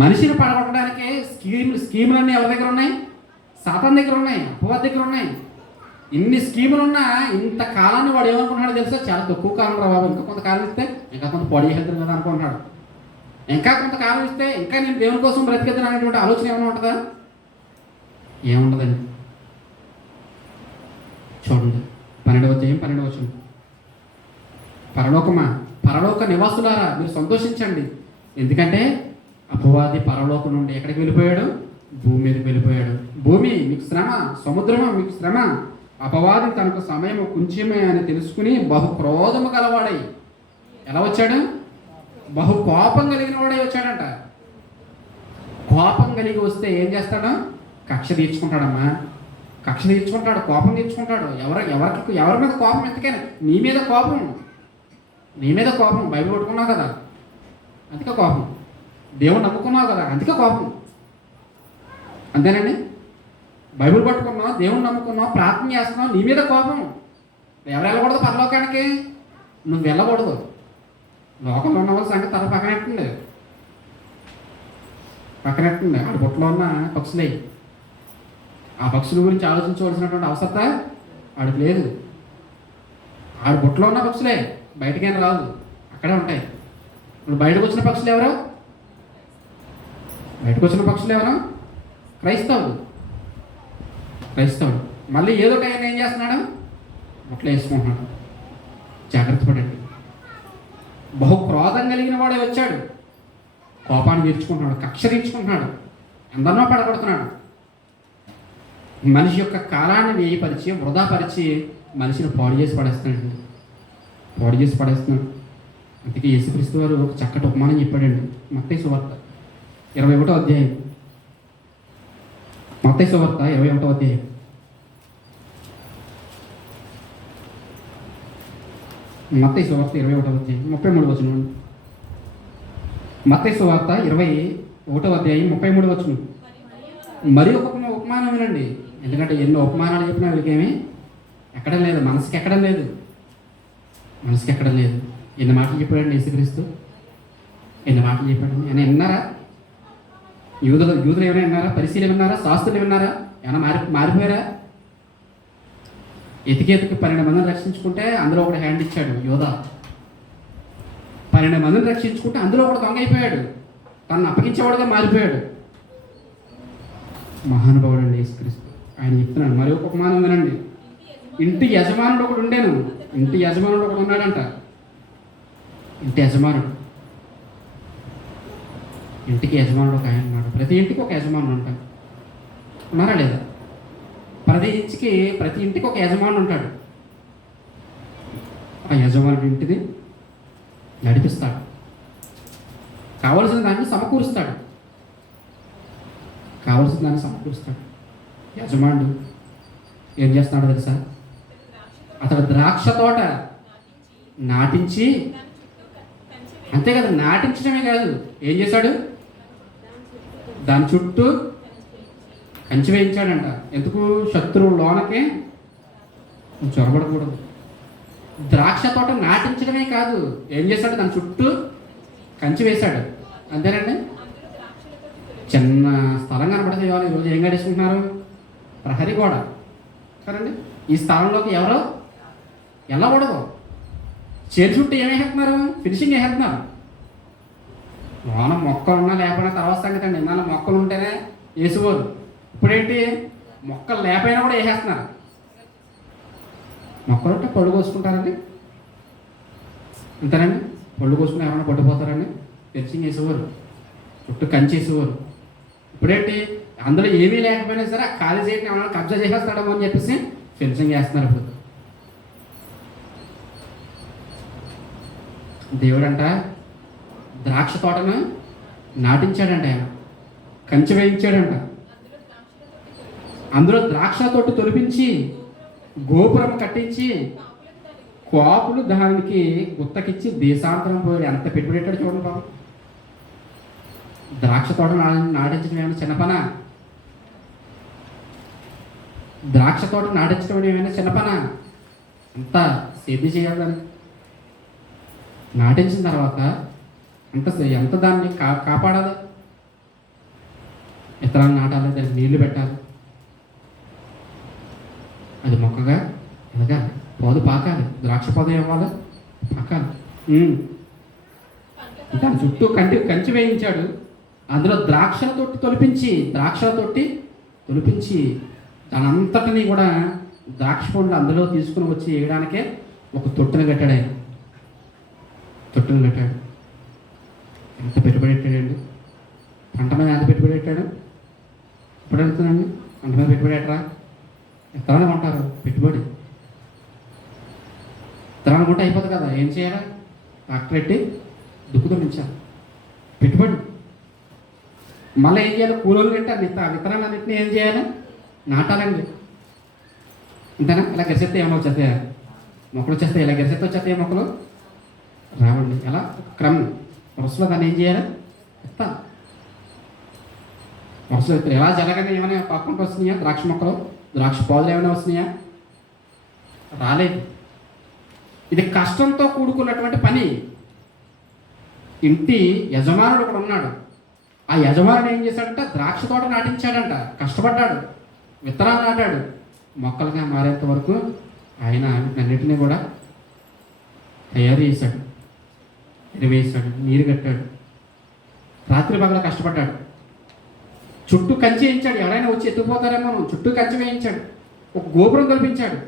మనిషిని పడగొట్టడానికి స్కీములన్నీ ఎవరి దగ్గర ఉన్నాయి? సాతాన్ దగ్గర ఉన్నాయి, అపవాది దగ్గర ఉన్నాయి. ఇన్ని స్కీములు ఉన్నా ఇంత కాలాన్ని వాడు ఏమనుకుంటున్నాడు తెలుసా? చాలా తక్కువ కాలం రా బాబు, ఇంకా కొంతకాలం ఇస్తే ఇంకా కొంత పొడి చేద్దాం కదా అనుకుంటున్నాడు. ఇంకా కొంతకాలం ఇస్తే ఇంకా నేను దేవుని కోసం బ్రతికేద్దాను అనేటువంటి ఆలోచన ఏమైనా ఉంటుందా? ఏముండదండి. చూడండి 12వ పరలోకమా, పరలోక నివాసులారా మీరు సంతోషించండి. ఎందుకంటే అపవాది పరలోకం నుండి ఎక్కడికి వెళ్ళిపోయాడు? భూమి మీదకి వెళ్ళిపోయాడు. భూమి మీకు శ్రమ, సముద్రమా మీకు శ్రమ. అపవాది తనకు సమయం కొంచెమే అని తెలుసుకుని బహు క్రోధము గలవాడై ఎలా వచ్చాడు? బహు కోపం కలిగిన వాడై వచ్చాడంట. కోపం కలిగి వస్తే ఏం చేస్తాడు? కక్ష తీర్చుకుంటాడమ్మా, కక్ష తీర్చుకుంటాడు, కోపం తీర్చుకుంటాడు. ఎవరి మీద కోపం? ఎందుకని నీ మీద కోపం, నీ మీద కోపం. బైబిల్ పట్టుకున్నావు కదా అందుకే కోపం, దేవుడు నమ్ముకున్నావు కదా అందుకే కోపం. అంతేనండి. బైబిల్ పట్టుకున్నావు, దేవుడు నమ్ముకున్నావు, ప్రార్థన చేస్తున్నావు, నీ మీద కోపం. ఎవరు వెళ్ళకూడదు పరలోకానికి? నువ్వు వెళ్ళకూడదు. లోకంలో ఉన్న వాళ్ళ సంగతి తన పక్కనెట్టుండే ఆడ బుట్టలో ఉన్న పక్షులే. ఆ పక్షుల గురించి ఆలోచించవలసినటువంటి అవసరత ఆడికి లేదు. ఆడ బుట్టలో ఉన్న పక్షులే, బయటకేం రాదు, అక్కడే ఉంటాయి. ఇప్పుడు బయటకు వచ్చిన పక్షులు ఎవరు? క్రైస్తవుడు. మళ్ళీ ఏదో టైం ఏం చేస్తున్నాడు? బుట్టలో వేసుకుంటున్నాడు. జాగ్రత్త పడండి. బహు క్రోధం కలిగిన వాడే వచ్చాడు. కోపాన్ని తీర్చుకుంటున్నాడు, కక్ష తీర్చుకుంటున్నాడు, ఎందరినో పడగొడుతున్నాడు. మనిషి యొక్క కాలాన్ని వేయపరిచి వృధాపరిచి మనిషిని పాడు చేసి పడేస్తున్నాడు. అందుకే యేసుక్రీస్తు వారు ఒక చక్కటి ఉపమానం చెప్పాడండి. మత్తయి సువార్త 21వ అధ్యాయం. మత్తయి సువార్త 21వ అధ్యాయం. మత్తయి సువార్త 21వ అధ్యాయం 33వ వచనం. మత్తయి సువార్త 21వ అధ్యాయం 33వ వచనం. మరి ఒక ఉపమానం వినండి. ఎందుకంటే ఎన్నో ఉపమానాలు చెప్పినా వీళ్ళకేమీ ఎక్కడం లేదు, మనసుకి ఎక్కడం లేదు. ఎన్ని మాటలు చెప్పాడండి యేసుక్రీస్తు? ఎన్ని మాటలు చెప్పాడండి? ఏమైనా విన్నారా? యూదులు ఏమైనా విన్నారా? పరిశీలన విన్నారా? శాస్త్రులు విన్నారా? ఏమైనా మారిపోయారా? ఎతికి 12 మందిని రక్షించుకుంటే అందులో ఒకటి హ్యాండ్ ఇచ్చాడు యోధ. 12 మందిని రక్షించుకుంటే అందులో ఒకటి దొంగ అయిపోయాడు, తనను అప్పగించేవాడుగా మారిపోయాడు. మహానుభావుడు అండి యేసుక్రీస్తు. ఆయన చెప్తున్నాడు మరి ఒక ఉపమానం వినండి. ఇంటి యజమానుడు ఒకడు ఉన్నాడంట. ఇంటికి యజమానుడు ఒక ఆయన ఉన్నాడు. ప్రతి ఇంటికి ఒక యజమానుడు ఉంటాడు. ఉన్నారా లేదా? ప్రతి ఇంటికి ఒక యజమానుడు ఉంటాడు. ఆ యజమానుడు ఇంటిని నడిపిస్తాడు, కావలసిన దాన్ని సమకూరుస్తాడు. యజమానుడు ఏం చేస్తున్నాడు తెలుసా? అతడు ద్రాక్ష తోట నాటించి, అంతే కదా, నాటించడమే కాదు, ఏం చేశాడు? దాని చుట్టూ కంచి వేయించాడంట. ఎందుకు? శత్రువు లోనకే చొరబడకూడదు. ద్రాక్ష తోట నాటించడమే కాదు, ఏం చేశాడు? దాని చుట్టూ కంచి వేశాడు. అంతేనండి. చిన్న స్థలం కనబడితే ఎవరు ఈరోజు ఏం గడిచుకుంటున్నారు? ప్రహరీ గోడ కదండి. ఈ స్థలంలోకి ఎవరో వెళ్ళకూడదు. చేతి చుట్టూ ఏమేస్తున్నారు? ఫినిషింగ్ వేసేస్తున్నారు. లోన మొక్కలు ఉన్నా లేకపోయినా తర్వాత సంగతి అండి. ఇన్నాళ్ళు మొక్కలు ఉంటేనే వేసేవారు. ఇప్పుడేంటి? మొక్కలు లేకపోయినా కూడా వేసేస్తున్నారు. మొక్కలు ఉంటే పళ్ళు కోసుకుంటారండి, అంతేనండి. పళ్ళు కోసుకుని ఎవరైనా పడిపోతారండి. ఫెన్సింగ్ వేసేవారు, చుట్టూ కంచేసేవారు. ఇప్పుడేంటి? అందులో ఏమీ లేకపోయినా సరే ఆ ఖాళీ చేయడం ఏమైనా కబ్జా చేసేస్తాడేమో అని చెప్పేసి ఫెన్సింగ్ వేస్తున్నారు. ఇప్పుడు దేవుడంట ద్రాక్ష తోటను నాటించాడంట, ఆయన కంచె వేయించాడంట. అందులో ద్రాక్ష తోట తొలిపించి గోపురం కట్టించి కోపులు దానికి గుత్తకిచ్చి దేశాంతరం పోయాడు. ఎంత పెట్టుబడేటాడు చూడండి బాబు. ద్రాక్ష తోట నాటించడం ఏమైనా చిన్న పనా? అంత సేద్య చేయాలి దాన్ని. నాటించిన తర్వాత ఎంత దాన్ని కాపాడాలి? విత్తనాలు నాటాలి, దానికి నీళ్లు పెట్టాలి. అది మొక్కగా ఎదగాలి, పోదు పాకాలి, ద్రాక్ష పొద ఇవ్వాలి, పాకాలి. దాని చుట్టూ కంచి వేయించాడు. అందులో ద్రాక్షల తొట్టి తొలిపించి దాని అంతటిని కూడా ద్రాక్ష పండ్లు అందులో తీసుకుని వచ్చి వేయడానికే ఒక తొట్టును కట్టాడు. ఆయన తొట్టును కట్టాడు. ఎంత పెట్టుబడి పెట్టాడండి? పంట మీద ఎంత పెట్టుబడి పెట్టాడు? ఇప్పుడు అడుగుతున్నాను, పంట మీద పెట్టుబడి పెట్టరా? విత్తనాలు కొంటారు, పెట్టుబడి. విత్తనాలు కొంటే అయిపోతుంది కదా, ఏం చేయాలి? ట్రాక్టర్ పెట్టి దుక్కుతో నించాలి, పెట్టుబడి. మళ్ళీ ఏం చేయాలి? కూలోళ్ళు పెట్టి విత్తనాలన్నింటినీ ఏం చేయాలి? నాటాలండి. అంతేనా? ఇలా గరిసెత్తే ఏమైనా వచ్చేస్తాయా? మొక్కలు వచ్చేస్తాయి. ఇలా గరిసెత్తే వచ్చేస్తాయి మొక్కలు రావండి. ఎలా క్రమం వరుసలో దాన్ని ఏం చేయాలి? విత్తాలి. వరుసలో విత్తాలి. ఎలా జరగని ఏమైనా పాకుంటూ వస్తున్నాయా? ద్రాక్ష మొక్కలు, ద్రాక్ష పాదులు ఏమైనా వస్తున్నాయా? రాలేదు. ఇది కష్టంతో కూడుకున్నటువంటి పని. ఇంటి యజమానుడు కూడా ఉన్నాడు. ఆ యజమానుడు ఏం చేశాడంటే ద్రాక్ష తోట నాటించాడంట. కష్టపడ్డాడు, విత్తనాలు నాటాడు. మొక్కలుగా మారేంత వరకు ఆయన అన్నిటినీ కూడా తయారు చేశాడు, ఎరువేశాడు, నీరు కట్టాడు, రాత్రి పగల కష్టపడ్డాడు. చుట్టూ కంచి వేయించాడు. ఎవరైనా వచ్చి ఎత్తుకుపోతారేమో, చుట్టూ కంచి వేయించాడు. ఒక గోపురం కల్పించాడు.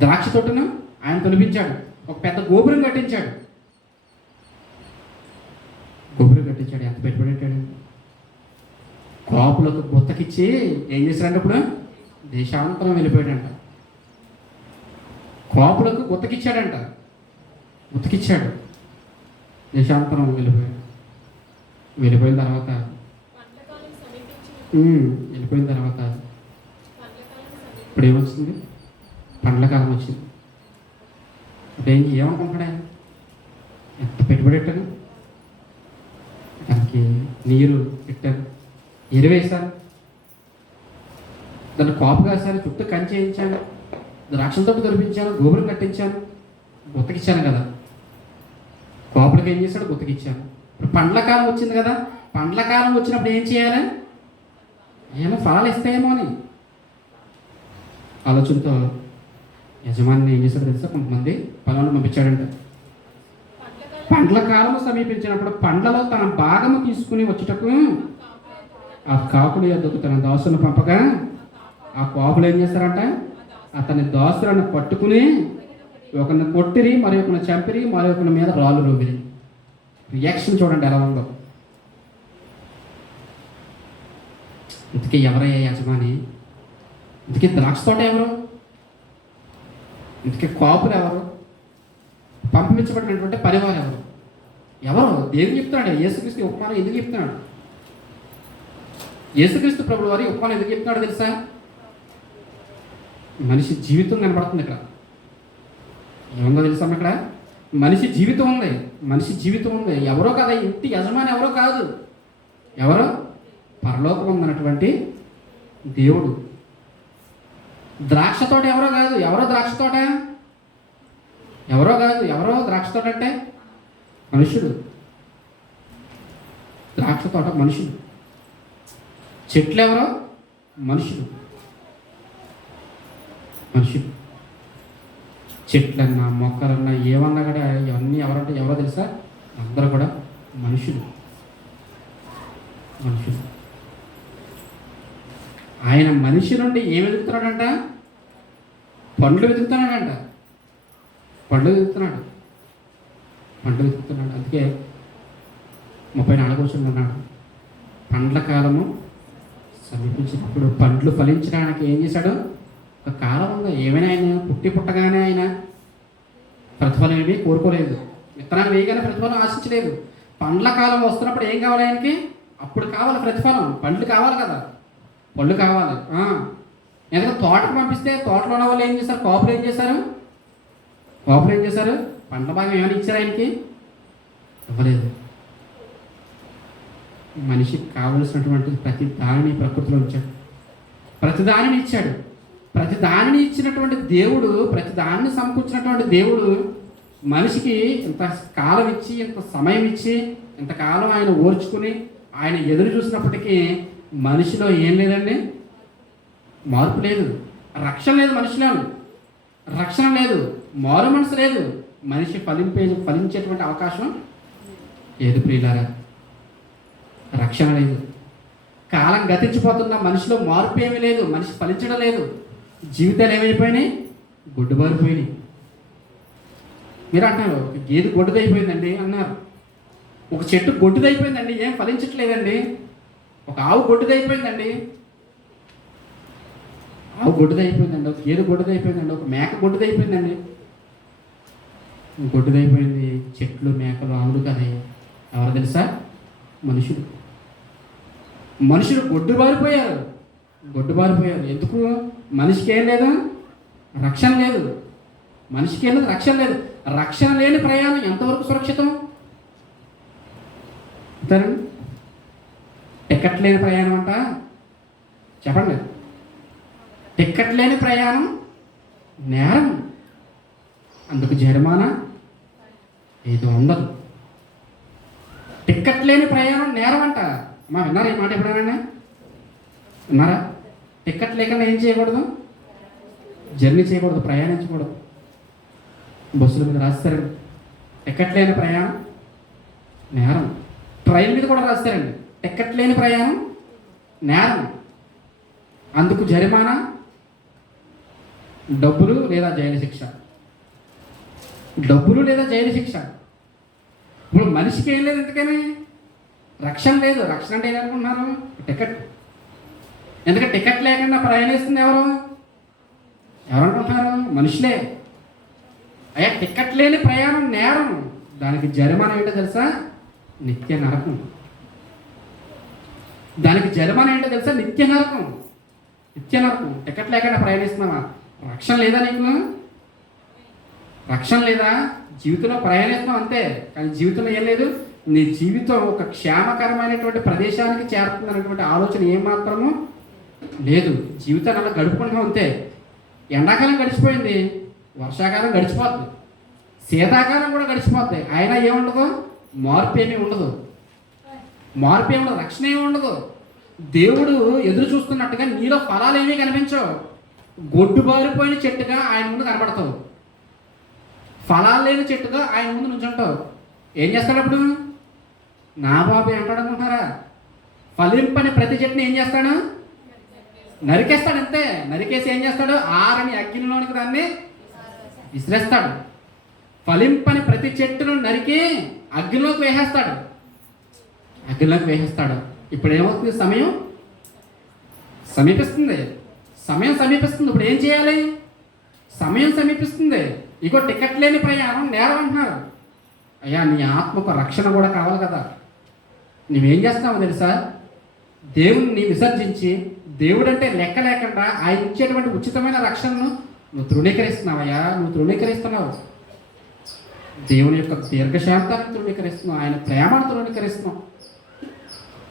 ద్రాక్ష తోటను ఆయన తొలిపించాడు. ఒక పెద్ద గోపురం కట్టించాడు. ఎంత పెట్టుబడి పెట్టాడు? కాపులకు గుత్తకిచ్చి ఏం చేశాడంటే ఇప్పుడు దేశాంతరం వెళ్ళిపోయాడంట. కాపులకు గుత్తకిచ్చాడంట. గుత్తకిచ్చాడు, దేశాంతరం వెళ్ళిపోయిన తర్వాత ఇప్పుడు ఏమొచ్చింది? పండ్ల కాలం వచ్చింది. ఇప్పుడు ఏమనుకుంటాడా? ఎంత పెట్టుబడి పెట్టాడు? దానికి నీరు పెట్టారు, ఎరువేశారు, దాన్ని కాపు కాసారు, చుట్టూ కంచి వేయించాను, ద్రాక్షలతో దొరికించాను, గోపురం కట్టించాను, గుత్తకిచ్చాను కదా. కాపులకు ఏం చేశాడు? గుత్తకిచ్చాను. ఇప్పుడు పండ్ల కాలం వచ్చింది కదా. పండ్ల కాలం వచ్చినప్పుడు ఏం చేయాలి? ఏమో ఫలాలు ఇస్తాయేమో అని ఆలోచనతో యజమాని ఏం చేశాడో తెలుసా? కొంతమంది పొలంలో పంపించాడంట. పండ్ల కాలము సమీపించినప్పుడు పండ్లలో తన భాగము తీసుకుని వచ్చుటకు ఆ కాకుడు యొద్దకు తన దాసులను పంపగా ఆ కాపులు ఏం చేస్తారంట? అతని దాసులను పట్టుకుని ఒకరిని కొట్టిరి, మరి ఒకరిని చంపిరి, మరి ఒకరి మీద రాళ్ళు రువిరి. రియాక్షన్ చూడండి ఎలా ఉందో. ఇంతకీ ఎవరయ్యా యజమాని? ఇంతకీ ద్రాక్ష తోట ఎవరు? ఇంతకీ కాపులు ఎవరు? పంపించబడినటువంటి పరివారం ఎవరు? దేవుడు చెప్తున్నాడు. యేసుక్రీస్తు ఉపమానం ఎందుకు చెప్తున్నాడు? యేసుక్రీస్తు ప్రభువు వారి ఉపమానం ఎందుకు చెప్తున్నాడు తెలుసా? మనిషి జీవితం కనబడుతుంది ఇక్కడ. ఏముందో తెలుసా? ఇక్కడ మనిషి జీవితం ఉంది. మనిషి జీవితం ఉంది. ఎవరో కదా, ఇంటి యజమాని ఎవరో కాదు. ఎవరో? పరలోకం ఉందన్నటువంటి దేవుడు. ద్రాక్ష తోట ఎవరో కాదు. ఎవరో ద్రాక్ష తోట? ఎవరో కాదు. ఎవరో ద్రాక్ష తోట అంటే మనుషుడు. ద్రాక్ష తోట మనుషులు. చెట్లు ఎవరో? మనుషులు. చెట్లన్నా మొక్కలన్నా ఏమన్నా కూడా ఇవన్నీ ఎవరంటే ఎవరో తెలుసా? అందరూ కూడా మనుషులు. ఆయన మనిషి నుండి ఏమి వెతుకుతున్నాడంట? పండ్లు వెతుకుతున్నాడంట. పండ్లు వెతుకుతున్నాడు. అందుకే 34 వచనంలో ఉన్నాడు. పండ్ల కాలము సమీపించినప్పుడు పండ్లు ఫలించడానికి ఏం చేశాడు? ఒక కాలం ఉంది. ఏమైనా ఆయన పుట్టగానే ఆయన ప్రతిఫలం ఏమీ కోరుకోలేదు. విత్తనాలు వేయగానే ప్రతిఫలం ఆశించలేదు. పండ్ల కాలం వస్తున్నప్పుడు ఏం కావాలి ఆయనకి? అప్పుడు కావాలి ప్రతిఫలం. పండ్లు కావాలి కదా, పళ్ళు కావాలి. ఎందుకంటే తోటకు పంపిస్తే తోటలో ఉన్న వాళ్ళు ఏం చేశారు? కాపులు ఏం చేశారు? పండ్ల భాగం ఏమైనా ఇచ్చారు ఆయనకి? ఇవ్వలేదు. మనిషికి కావలసినటువంటి ప్రతి దానిని ప్రకృతిలో ఉంచాడు. ప్రతి దానిని ఇచ్చాడు. ప్రతి దానిని ఇచ్చినటువంటి దేవుడు, ప్రతి దానిని సమకూర్చినటువంటి దేవుడు మనిషికి ఇంత కాలం ఇచ్చి, ఇంత సమయం ఇచ్చి, ఇంతకాలం ఆయన ఓర్చుకుని ఆయన ఎదురు చూసినప్పటికీ మనిషిలో ఏం లేదండి? మార్పు లేదు, రక్షణ లేదు, మనిషిలో రక్షణ లేదు, మారు మనసు లేదు, మనిషి ఫలించేటువంటి అవకాశం లేదు ప్రియులారా. రక్షణ లేదు, కాలం గతించిపోతున్న మనిషిలో మార్పు ఏమీ లేదు, మనిషి ఫలించడం లేదు, జీవితాలు ఏమైపోయినాయి, గొడ్డుబారిపోయినాయి. మీరు అంటున్నారు ఒక గేదె గొడ్డుదైపోయిందండి అన్నారు, ఒక చెట్టు గొడ్డుదైపోయిందండి ఏం ఫలించట్లేదండి, ఒక ఆవు గొడ్డుదైపోయిందండి, ఆవు గొడ్డుదైపోయిందండి, ఒక గేదె గొడ్డుదైపోయిందండి, ఒక మేక గొడ్డుదైపోయిందండి. గొడ్డుదైపోయింది చెట్లు, మేకలు, ఆవులు కదా, ఎవరు తెలుసా? మనుషులు. మనుషులు గొడ్డుబారిపోయారు. ఎందుకు? మనిషికి ఏం లేదు, రక్షణ లేదు. మనిషికి ఏం లేదు, రక్షణ లేదు. రక్షణ లేని ప్రయాణం ఎంతవరకు సురక్షితం? టికెట్ లేని ప్రయాణం అంట, చెప్పండి. టికెట్ లేని ప్రయాణం నేరం, అందుకు జరిమానా 500. టికెట్ లేని ప్రయాణం నేరం అంట. అమ్మా విన్నారా ఈ మాట ఎప్పుడైనా? విన్నారా? టికెట్ లేకుండా ఏం చేయకూడదు, జర్నీ చేయకూడదు, ప్రయాణించకూడదు. బస్సుల మీద రాస్తారండి టికెట్ లేని ప్రయాణం నేరం. ట్రైన్ మీద కూడా రాస్తారండి టికెట్ లేని ప్రయాణం నేరం, అందుకు జరిమానా, డబ్బులు లేదా జైలు శిక్ష. డబ్బులు లేదా జైలు శిక్ష. ఇప్పుడు మనిషికి ఏం లేదు, ఎందుకని రక్షణ లేదు. రక్షణ అంటే ఏమనుకుంటున్నారు? టికెట్. ఎందుకంటే టికెట్ లేకుండా ప్రయాణిస్తుంది ఎవరు అనుకుంటున్నారు? మనుషులే. అయ్యా టికెట్ లేని ప్రయాణం నేరం, దానికి జరిమానా ఏంటో తెలుసా? నిత్య నరకం. దానికి జరిమానా ఏంటో తెలుసా? నిత్య నరకం. టికెట్ లేకుండా ప్రయాణిస్తున్నావా? రక్షణ లేదా నీకు? రక్షణ లేదా? జీవితంలో ప్రయాణిస్తున్నాం అంతే, కానీ జీవితంలో ఏం లేదు. నీ జీవితం ఒక క్షేమకరమైనటువంటి ప్రదేశానికి చేరుతుందనేటువంటి ఆలోచన ఏమాత్రము లేదు. జీవితాన్ని అలా గడుపుకుంటాం అంతే. ఎండాకాలం గడిచిపోయింది, వర్షాకాలం గడిచిపోతుంది, శీతాకాలం కూడా గడిచిపోతుంది, అయినా ఏముండదు, మార్పు ఏమీ ఉండదు. రక్షణ ఏమి ఉండదు. దేవుడు ఎదురు చూస్తున్నట్టుగా నీలో ఫలాలు ఏమీ కనిపించవు. గొడ్డుబారిపోయిన చెట్టుగా ఆయన ముందు కనబడతావు, ఫలాలు లేని చెట్టుగా ఆయన ముందు నుంచుంటావు. ఏం చేస్తాడు అప్పుడు? నా బాబు ఏమంటాడు అనుకుంటున్నారా? ఫలింపని ప్రతి చెట్టుని ఏం చేస్తాడు? నరికేస్తాడు అంతే. నరికేసి ఏం చేస్తాడు? ఆరని అగ్నిలోనికి దాన్ని విసిరేస్తాడు. ఫలింపని ప్రతి చెట్టును నరికి అగ్నిలోకి వేసేస్తాడు. ఇప్పుడు ఏమవుతుంది? సమయం సమీపిస్తుంది. ఇప్పుడు ఏం చేయాలి? సమయం సమీపిస్తుంది. ఇగో టికెట్ లేని ప్రయాణం నేరం అంటున్నారు. అయ్యా నీ ఆత్మకు రక్షణ కూడా కావాలి కదా. నువ్వేం చేస్తావో తెలుసా? దేవుణ్ణి విసర్జించి, దేవుడు అంటే లెక్క లేకుండా ఆయన ఇచ్చేటువంటి ఉచితమైన రక్షణను నువ్వు తృణీకరిస్తున్నావయ్యా. తృణీకరిస్తున్నావు. దేవుని యొక్క దీర్ఘశాంతాన్ని తృణీకరిస్తున్నావు, ఆయన ప్రేమను తృణీకరిస్తున్నావు,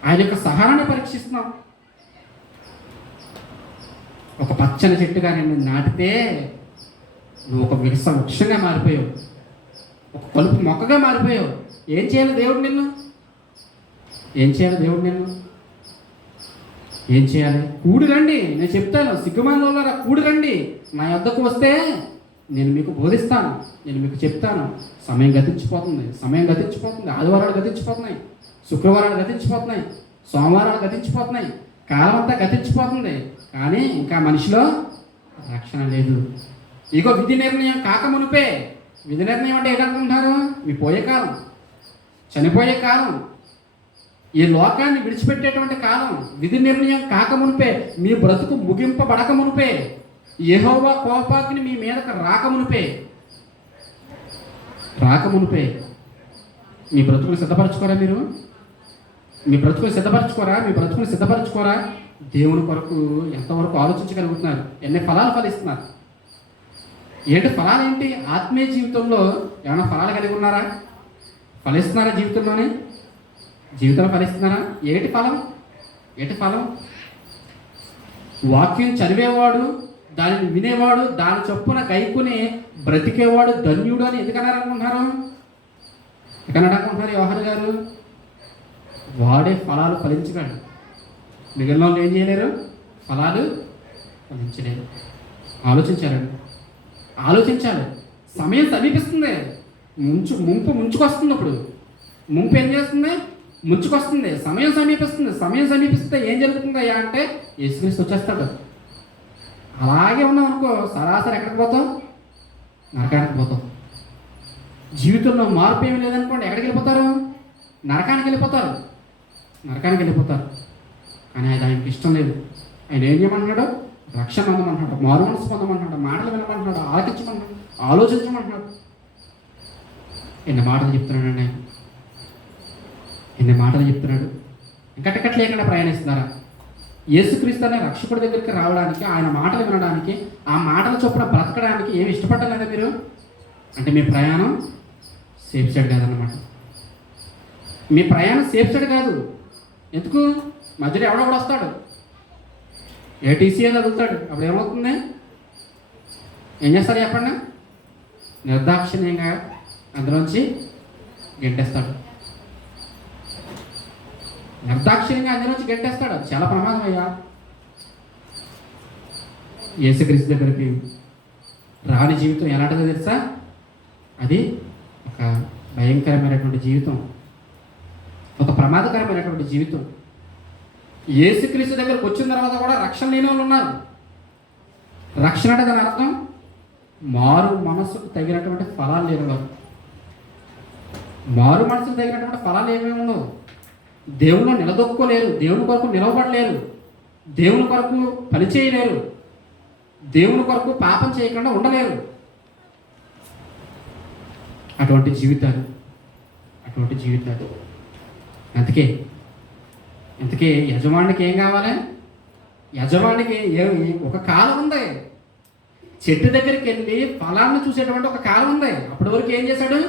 ఆయన యొక్క సహనాన్ని పరీక్షిస్తున్నావు. ఒక పచ్చని చెట్టుగా నేను నాటితే నువ్వు ఒక వృక్షంగా మారిపోయావు, ఒక కలుపు మొక్కగా మారిపోయావు. ఏం చేయాలి దేవుడు నిన్ను? ఏం చేయాలి? కూడి రండి. నేను చెప్తాను, సిగ్గుమానులారా కూడి రండి. నా యొద్దకు వస్తే నేను మీకు బోధిస్తాను, నేను మీకు చెప్తాను. సమయం గతించిపోతుంది. ఆదివారాలు గతించిపోతున్నాయి, శుక్రవారాలు గతించిపోతున్నాయి, సోమవారాలు గతించిపోతున్నాయి, కాలం అంతా గతించిపోతుంది. కానీ ఇంకా మనిషిలో రక్షణ లేదు. ఇగో విధి నిర్ణయం కాకమునిపే. విధి నిర్ణయం అంటే ఏంటనుకుంటున్నారు? మీ పోయే కాలం, చనిపోయే కాలం, ఈ లోకాన్ని విడిచిపెట్టేటువంటి కాలం. విధి నిర్ణయం కాకమునిపే, మీ బ్రతుకు ముగింపబడకమునిపే, యెహోవా కోపాగ్ని మీ మీదకు రాకమునిపే మీ బ్రతుకుని సిద్ధపరచుకోరా? మీ బ్రతుకుని సిద్ధపరచుకోరా? దేవుని కొరకు ఎంతవరకు ఆలోచించగలుగుతున్నారు? ఎన్ని ఫలాలు ఫలిస్తున్నారు? ఏంటి ఫలాలు? ఏంటి? ఆత్మీయ జీవితంలో ఏమైనా ఫలాలు కలిగి ఉన్నారా? ఫలిస్తున్నారా? జీవితంలో ఫలిస్తున్నారా? ఏంటి ఫలం? వాక్యం చదివేవాడు, దానిని వినేవాడు, దాని చొప్పున గైకుని బ్రతికేవాడు ధన్యుడు అని ఎందుకన్నారనుకుంటున్నారు? యోహాను గారు? వాడే ఫలాలు ఫలించగలడు. మిగిలిన వాళ్ళు ఏం చేయలేరు? ఫలాలు ఫలించలేదు. ఆలోచించాలండి, ఆలోచించాలి. సమయం సమీపిస్తుంది. ముంపు ముంచుకొస్తుంది. ఇప్పుడు ముంపు ఏం చేస్తుంది? ముంచుకొస్తుంది. సమయం సమీపిస్తుంది. సమయం సమీపిస్తే ఏం జరుగుతుందయ్యా అంటే యేసుక్రీస్తు వచ్చేస్తాడు. అలాగే ఉన్నాం అనుకో, సరాసరి ఎక్కడికి పోతాం? నరకానికి పోతాం. జీవితంలో మార్పు ఏమీ లేదనుకోండి, ఎక్కడికి వెళ్ళిపోతారు? నరకానికి వెళ్ళిపోతారు. నరకానికి వెళ్ళిపోతారు. కానీ అది ఆయనకి ఇష్టం లేదు. ఆయన ఏం చేయమంటున్నాడు? రక్షణ పొందమంటున్నాడు, మారు మనసు పొందమంటున్నాడు, మాటలు వినమంటున్నాడు, ఆలోచించమంటున్నాడు, ఆలోచించమంటున్నాడు. ఎన్ని మాటలు చెప్తున్నాడండి ఆయన, ఎన్ని మాటలు చెప్తున్నాడు. ఇంకటకట్ లేకుండా ప్రయాణిస్తున్నారా? యేసుక్రీస్తు అనే రక్షకుడి దగ్గరికి రావడానికి, ఆయన మాటలు వినడానికి, ఆ మాటల చొప్పున బ్రతకడానికి ఏమి ఇష్టపడలేదా మీరు? అంటే మీ ప్రయాణం సేఫ్ సైడ్ కాదన్నమాట. మీ ప్రయాణం సేఫ్ సైడ్ కాదు. ఎందుకు? మధ్యలో ఎవడొకడు వస్తాడు, ఏటీసీఏ చదువుతాడు. అప్పుడు ఏమవుతుంది? ఏం చేస్తాడు చెప్పండి? నిర్దాక్షిణ్యంగా అందులోంచి గెంటేస్తాడు. నిర్దాక్షిణ్యంగా అందులోంచి గెంటేస్తాడు. అది చాలా ప్రమాదం అయ్యా. యేసుక్రీస్తు దగ్గరికి రాని జీవితం ఎలాంటిదో తెలుసా? అది ఒక భయంకరమైనటువంటి జీవితం, ఒక ప్రమాదకరమైనటువంటి జీవితం. యేసుక్రీస్తు దగ్గరకు వచ్చిన తర్వాత కూడా రక్షణ లేని వాళ్ళు ఉన్నారు. రక్షణ అంటే దాని అర్థం మారు మనసుకు తగినటువంటి ఫలాలు లేనివారు. మారు మనసుకు తగినటువంటి ఫలాలు ఏమేమి ఉండవు. దేవుని నిలదొక్కోలేరు, దేవుని కొరకు నిలవబడలేరు, దేవుని కొరకు పనిచేయలేరు, దేవుని కొరకు పాపం చేయకుండా ఉండలేరు. అటువంటి జీవితాలు, అటువంటి జీవితాలు. అందుకే యజమానికి ఏం కావాలి? యజమానికి ఒక కాలం ఉంది. చెట్టు దగ్గరికి వెళ్ళి ఫలాన్ని చూసేటువంటి ఒక కాలం ఉంది. అప్పటి వరకు ఏం చేశాడు?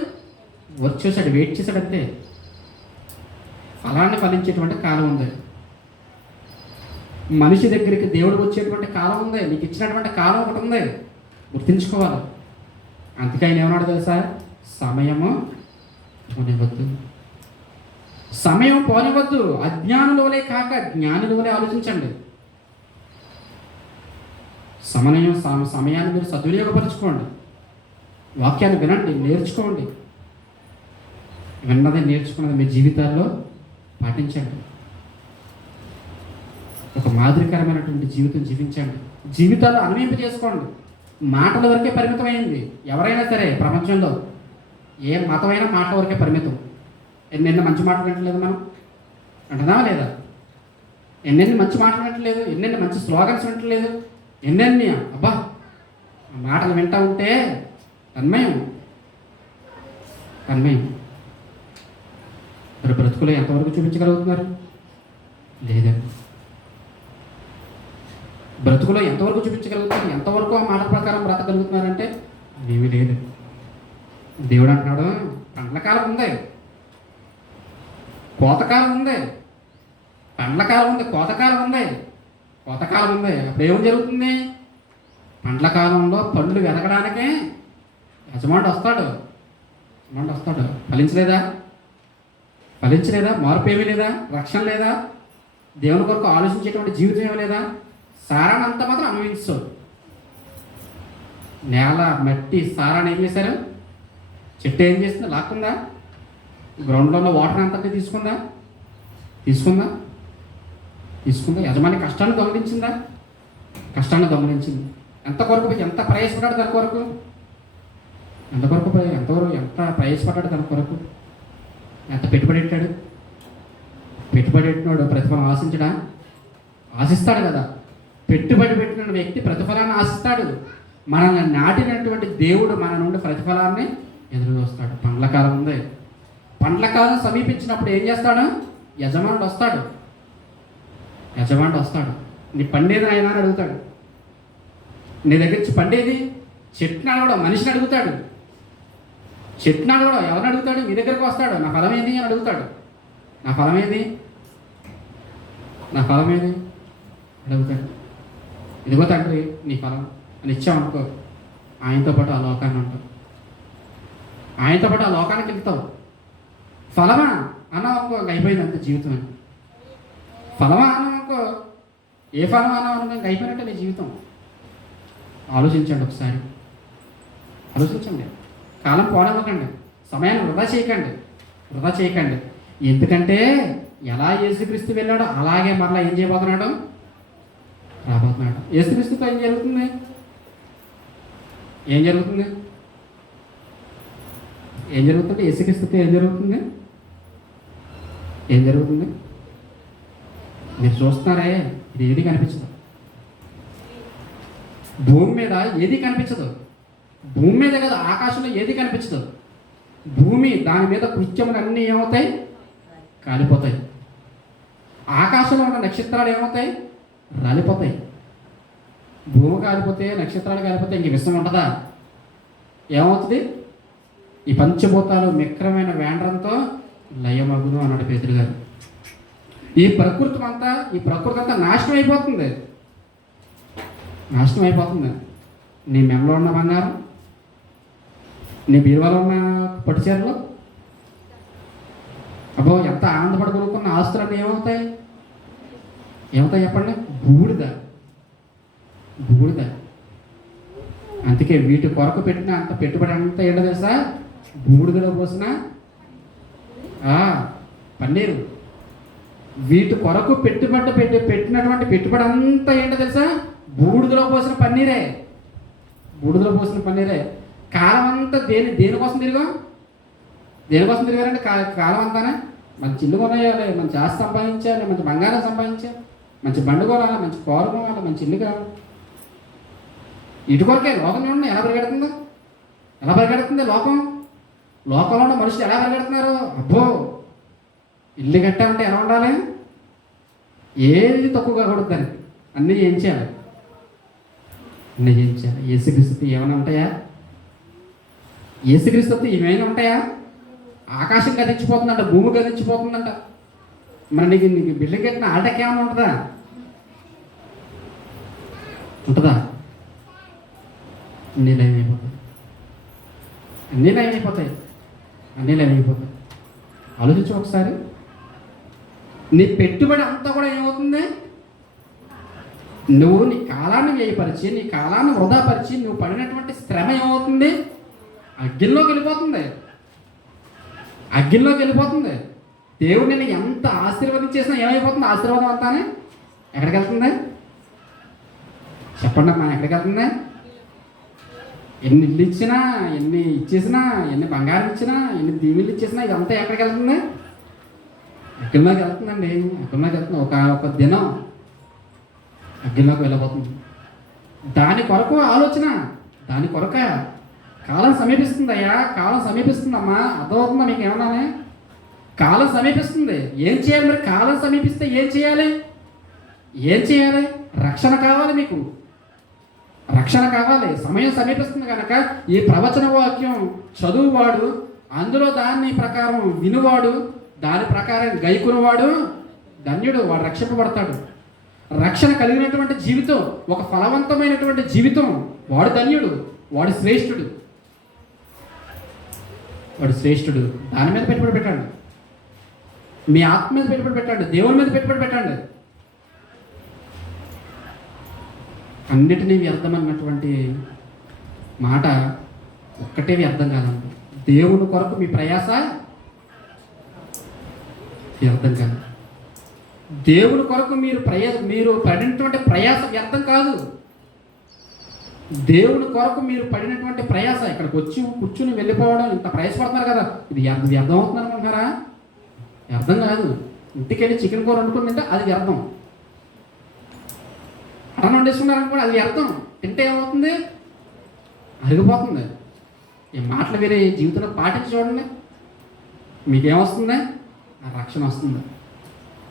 వర్క్ చేశాడు, వెయిట్ చేశాడు అంతే. ఫలాన్ని ఫలించేటువంటి కాలం ఉంది. మనిషి దగ్గరికి దేవుడికి వచ్చేటువంటి కాలం ఉంది. నీకు ఇచ్చినటువంటి కాలం ఒకటి ఉంది, గుర్తుంచుకోవాలి. అందుకే ఆయన ఏమన్నాడు తెలుసా? సమయము పోనివ్వద్దు, సమయం పోనివ్వద్దు. అజ్ఞానులవలే కాక జ్ఞానులవలే ఆలోచించండి. సమయాన్ని మీరు సద్వినియోగపరచుకోండి. వాక్యాన్ని వినండి, నేర్చుకోండి. విన్నది నేర్చుకున్నది మీ జీవితాల్లో పాటించండి. ఒక మాదిరికరమైనటువంటి జీవితం జీవించండి. జీవితాల్లో అన్వయింప చేసుకోండి. మాటల వరకే పరిమితమైంది. ఎవరైనా సరే ప్రపంచంలో ఏ మతమైనా మాటల వరకే పరిమితం. ఎన్నెన్ని మంచి మాటలు వింటలేదు మనం, అంటున్నావా లేదా? ఎన్నెన్ని మంచి మాటలు వింటలేదు, ఎన్నెన్ని మంచి స్లోగన్స్ వింటలేదు, ఎన్నెన్ని అబ్బా మాటలు వింటూ ఉంటే తన్మయం. మరి బ్రతుకులో ఎంతవరకు చూపించగలుగుతున్నారు? లేదండి. బ్రతుకులో ఎంతవరకు చూపించగలుగుతున్నారు? ఎంతవరకు ఆ మాట ప్రకారం బ్రతకగలుగుతున్నారంటే ఏమీ లేదు. దేవుడు అంటున్నాడు, పండ్ల కాలం ఉంది, కోతకాలం ఉంది. పండ్ల కాలం ఉంది, కోతకాలం ఉంది. కోతకాలం ఉంది. అప్పుడు ఏం జరుగుతుంది? పండ్ల కాలంలో పండ్లు వెనకడానికే యజమానుడు వస్తాడు. ఫలించలేదా? మార్పు ఏమీ లేదా? రక్షణ లేదా? దేవుని కొరకు ఆలోచించేటువంటి జీవితం ఏమీ లేదా? సారాన్ని అంతా మాత్రం అనుభవించు. నేల, మట్టి, సారాన్ని ఏం చేశారు? చెట్టు ఏం చేస్తుంది? లాక్కుందా? గ్రౌండ్లో ఉన్న వాటర్ అంతా తీసుకుందా? యజమాని కష్టాన్ని దొంగిలించిందా? కష్టాన్ని దొంగిలించింది. ఎంత ప్రయాసపడ్డాడు దాని కొరకు? ఎంత ప్రయాసపడ్డాడు దాని కొరకు? ఎంత పెట్టుబడి పెట్టాడు? పెట్టుబడి పెట్టినాడు ప్రతిఫలం ఆశించడా? ఆశిస్తాడు కదా. పెట్టుబడి పెట్టిన వ్యక్తి ప్రతిఫలాన్ని ఆశిస్తాడు. మనల్ని నాటినటువంటి దేవుడు మన నుండి ప్రతిఫలాన్ని ఎదురు చూస్తాడు. పండ్ల కాలం ఉంది. పండ్ల కాలం సమీపించినప్పుడు ఏం చేస్తాడు? యజమానుడు వస్తాడు. నీ పండేది ఆయన అని అడుగుతాడు. నీ దగ్గర నుంచి పండేది? చెట్టుని అడగడం, మనిషిని అడుగుతాడు. చెట్టుని అడగడం, ఎవరిని అడుగుతాడు? మీ దగ్గరకు వస్తాడు. నా ఫలం ఏది అని అడుగుతాడు. నా ఫలం ఏది అడుగుతాడు. ఇదిగో తండ్రి నీ ఫలం అని ఇచ్చామనుకో, ఆయనతో పాటు ఆ లోకాన్ని ఉంటావు. ఆయనతో పాటు ఆ లోకానికి వెళ్తావు. ఫలమా అన్నావు అయిపోయింది అంత జీవితం అని. ఫలమా అన్నావు అనుకో, ఏ ఫలం అన్నావు అనుకో అయిపోయినట్టే నీ జీవితం. ఆలోచించండి ఒకసారి, ఆలోచించండి. కాలం పోనివ్వకండి, సమయాన్ని వృధా చేయకండి. ఎందుకంటే ఎలా యేసుక్రీస్తు వెళ్ళాడో అలాగే మరలా ఏం చేయబోతున్నాడు, రాబోతున్నాడు. యేసుక్రీస్తుతో ఏం జరుగుతుంది, యేసుక్రీస్తుతో ఏం జరుగుతుంది? మీరు చూస్తున్నారే, ఇది ఏది కనిపించదు. భూమి మీద ఏది కనిపించదు. భూమి మీద కదా, ఆకాశంలో ఏది కనిపించదు. భూమి దాని మీద కృత్యములన్నీ ఏమవుతాయి, కాలిపోతాయి. ఆకాశంలో ఉన్న నక్షత్రాలు ఏమవుతాయి, రాలిపోతాయి. భూమి కాలిపోతే, నక్షత్రాలు కాలిపోతే ఇంక విషయం ఉంటుందా? ఏమవుతుంది? ఈ పంచభూతాలు మిక్రమైన వేండ్రంతో లయమగును అన్నాడు పేతురు గారు. ఈ ప్రకృతి అంతా నాశనం అయిపోతుంది. నీ మెమలో ఉన్న బంగారం, నీ బీరువాలో ఉన్న పట్టుచీరలు, అబ్బో ఎంత ఆనందపడగలుగుతున్న ఆస్తులన్నీ ఏమవుతాయి చెప్పండి? బూడిద. అందుకే వీటి కొరకు పెట్టిన అంత పెట్టుబడి అంతా ఏంటో తెలుసా? బూడిదలో పోసిన పన్నీరు. వీటి కొరకు పెట్టినటువంటి పెట్టుబడి అంతా ఏంటో తెలుసా? బూడిదలో పోసిన పన్నీరే. కాలం అంతా దేనికోసం తిరిగారంటే కాలం అంతానే మంచి ఇల్లు కొనేయాలి, మంచి ఆస్తి సంపాదించాలి, మంచి బంగారం సంపాదించాలి, మంచి బండి కొనాలి, మంచి కారు కొనాలి, మంచి ఇల్లు కావాలి. ఇటు కొరకే లోకం చూడండి ఎలా పరిగెడుతుంది లోకంలో ఉన్న మనుషులు ఎలా పరిగెడుతున్నారు. అబ్బో ఇల్లు కట్టాలంటే ఎలా ఉండాలి, ఏది తక్కువ కాకూడదని అన్నీ ఏం చేయాలి. యేసుక్రీస్తు ఏమైనా ఉంటాయా? ఏమైనా ఉంటాయా? ఆకాశం గతించిపోతుందంట, భూమి గతించిపోతుందంట. మరి నీకు బిల్డింగ్ కట్టిన ఆటకి ఏమైనా ఉంటుందా? అన్నీ లయమైపోతాయి. ఆలోచించు ఒకసారి. నీ పెట్టుబడి అంతా కూడా ఏమవుతుంది? నువ్వు నీ కాలాన్ని వ్యయపరిచి, నీ కాలాన్ని వృధాపరిచి నువ్వు పడినటువంటి శ్రమ ఏమవుతుంది? అగ్గిల్లోకి వెళ్ళిపోతుంది. దేవుడు నిన్ను ఎంత ఆశీర్వదించేసినా ఏమైపోతుంది? ఆశీర్వాదం అంతానే ఎక్కడికి వెళ్తుంది? చెప్పండి అమ్మా, ఎక్కడికి వెళ్తుంది? ఎన్ని ఇల్లు ఇచ్చినా, ఎన్ని ఇచ్చేసినా, ఎన్ని బంగారం ఇచ్చినా, ఎన్ని దీవెలు ఇచ్చేసినా ఇదంతా ఎక్కడికి వెళ్తుంది? అగ్గిలోకి వెళ్తుందండి. ఒక దినం అగ్గిలోకి వెళ్ళబోతుంది. దాని కొరకు ఆలోచన, దాని కొరక కాలం సమీపిస్తుందయ్యా, కాలం సమీపిస్తుందమ్మా. అర్థమవుతుందా మీకు ఏమన్నానే? కాలం సమీపిస్తుంది. ఏం చేయాలి మరి? కాలం సమీపిస్తే ఏం చేయాలి? రక్షణ కావాలి. మీకు రక్షణ కావాలి. సమయం సమీపిస్తుంది కనుక ఈ ప్రవచన వాక్యం చదువువాడు, అందులో దాని ప్రకారం వినువాడు, దాని ప్రకారం గైకునవాడు ధన్యుడు, వాడు రక్షింపబడతాడు. రక్షణ కలిగినటువంటి జీవితం, ఒక ఫలవంతమైనటువంటి జీవితం, వాడు ధన్యుడు, వాడు శ్రేష్ఠుడు. దాని మీద పెట్టుబడి పెట్టండి. మీ ఆత్మ మీద పెట్టుబడి పెట్టండి. దేవుని మీద పెట్టుబడి పెట్టండి. అన్నిటినీ వ్యర్థమన్నటువంటి మాట ఒక్కటే వ్యర్థం కాదండి. దేవుని కొరకు మీ ప్రయాస వ్యర్థం కాదు. దేవుని కొరకు మీరు పడినటువంటి ప్రయాస వ్యర్థం కాదు. దేవుని కొరకు మీరు పడినటువంటి ప్రయాస, ఇక్కడికి వచ్చి కూర్చుని వెళ్ళిపోవడం, ఇంత ప్రయాసపడుతున్నారు కదా, ఇది వ్యర్థం అవుతుంది అనుకుంటున్నారా? వ్యర్థం కాదు. ఇంటికి వెళ్ళి చికెన్ కూర వండుకుంటుంటే అది వ్యర్థం. అన్నం వండేసుకున్నారనుకోండి, అది వ్యర్థం. తింటే ఏమవుతుంది? అరిగిపోతుంది. ఈ మాటలు వేరే జీవితంలో పాటించి చూడండి, మీకేమొస్తుంది? రక్షణ వస్తుంది.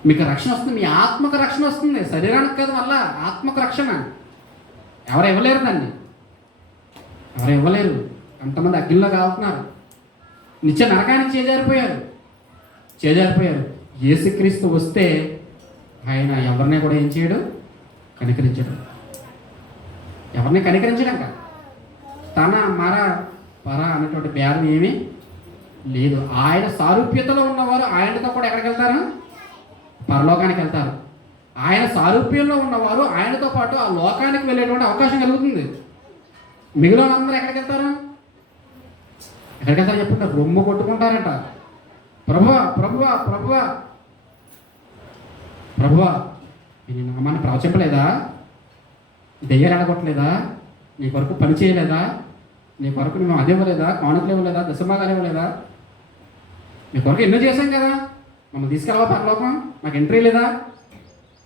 మీకు రక్షణ వస్తుంది. మీ ఆత్మకు రక్షణ వస్తుంది. శరీరానికి కాదు, మళ్ళా ఆత్మకు రక్షణ. ఎవరు ఇవ్వలేరు దాన్ని, ఎంతమంది అగ్నిలో కాలుతున్నారు, నిత్య నరకానికి చేజారిపోయారు. యేసుక్రీస్తు వస్తే ఆయన ఎవరిని కూడా ఏం చేయడు? కనికరించడం. ఎవరిని కనికరించడంట. తన మర పర అన్నటువంటి భేదం ఏమీ లేదు. ఆయన సారూప్యతలో ఉన్నవారు ఆయనతో కూడా ఎక్కడికి వెళ్తారు? పరలోకానికి వెళ్తారు. ఆయన సారూప్యంలో ఉన్నవారు ఆయనతో పాటు ఆ లోకానికి వెళ్ళేటువంటి అవకాశం కలుగుతుంది. మిగిలిన వాళ్ళందరూ ఎక్కడికి వెళ్తారు? ఎక్కడికి వెళ్తారు చెప్పండి? రొమ్ము కొట్టుకుంటారంట. ప్రభువా ప్రభువా ప్రభువా ప్రభువా నీ నామాన్ని ప్రవచింపలేదా? దెయ్యాలు ఎడగొట్టలేదా? నీ కొరకు పని చేయలేదా? నీ కొరకు మేము అది ఇవ్వలేదా? కానుకలు ఇవ్వలేదా? దశభాగాలు ఇవ్వలేదా? నీ కొరకు ఎన్నో చేశాం కదా, మమ్మల్ని తీసుకెళ్ళవా పరలోకం? మాకు ఎంట్రీ లేదా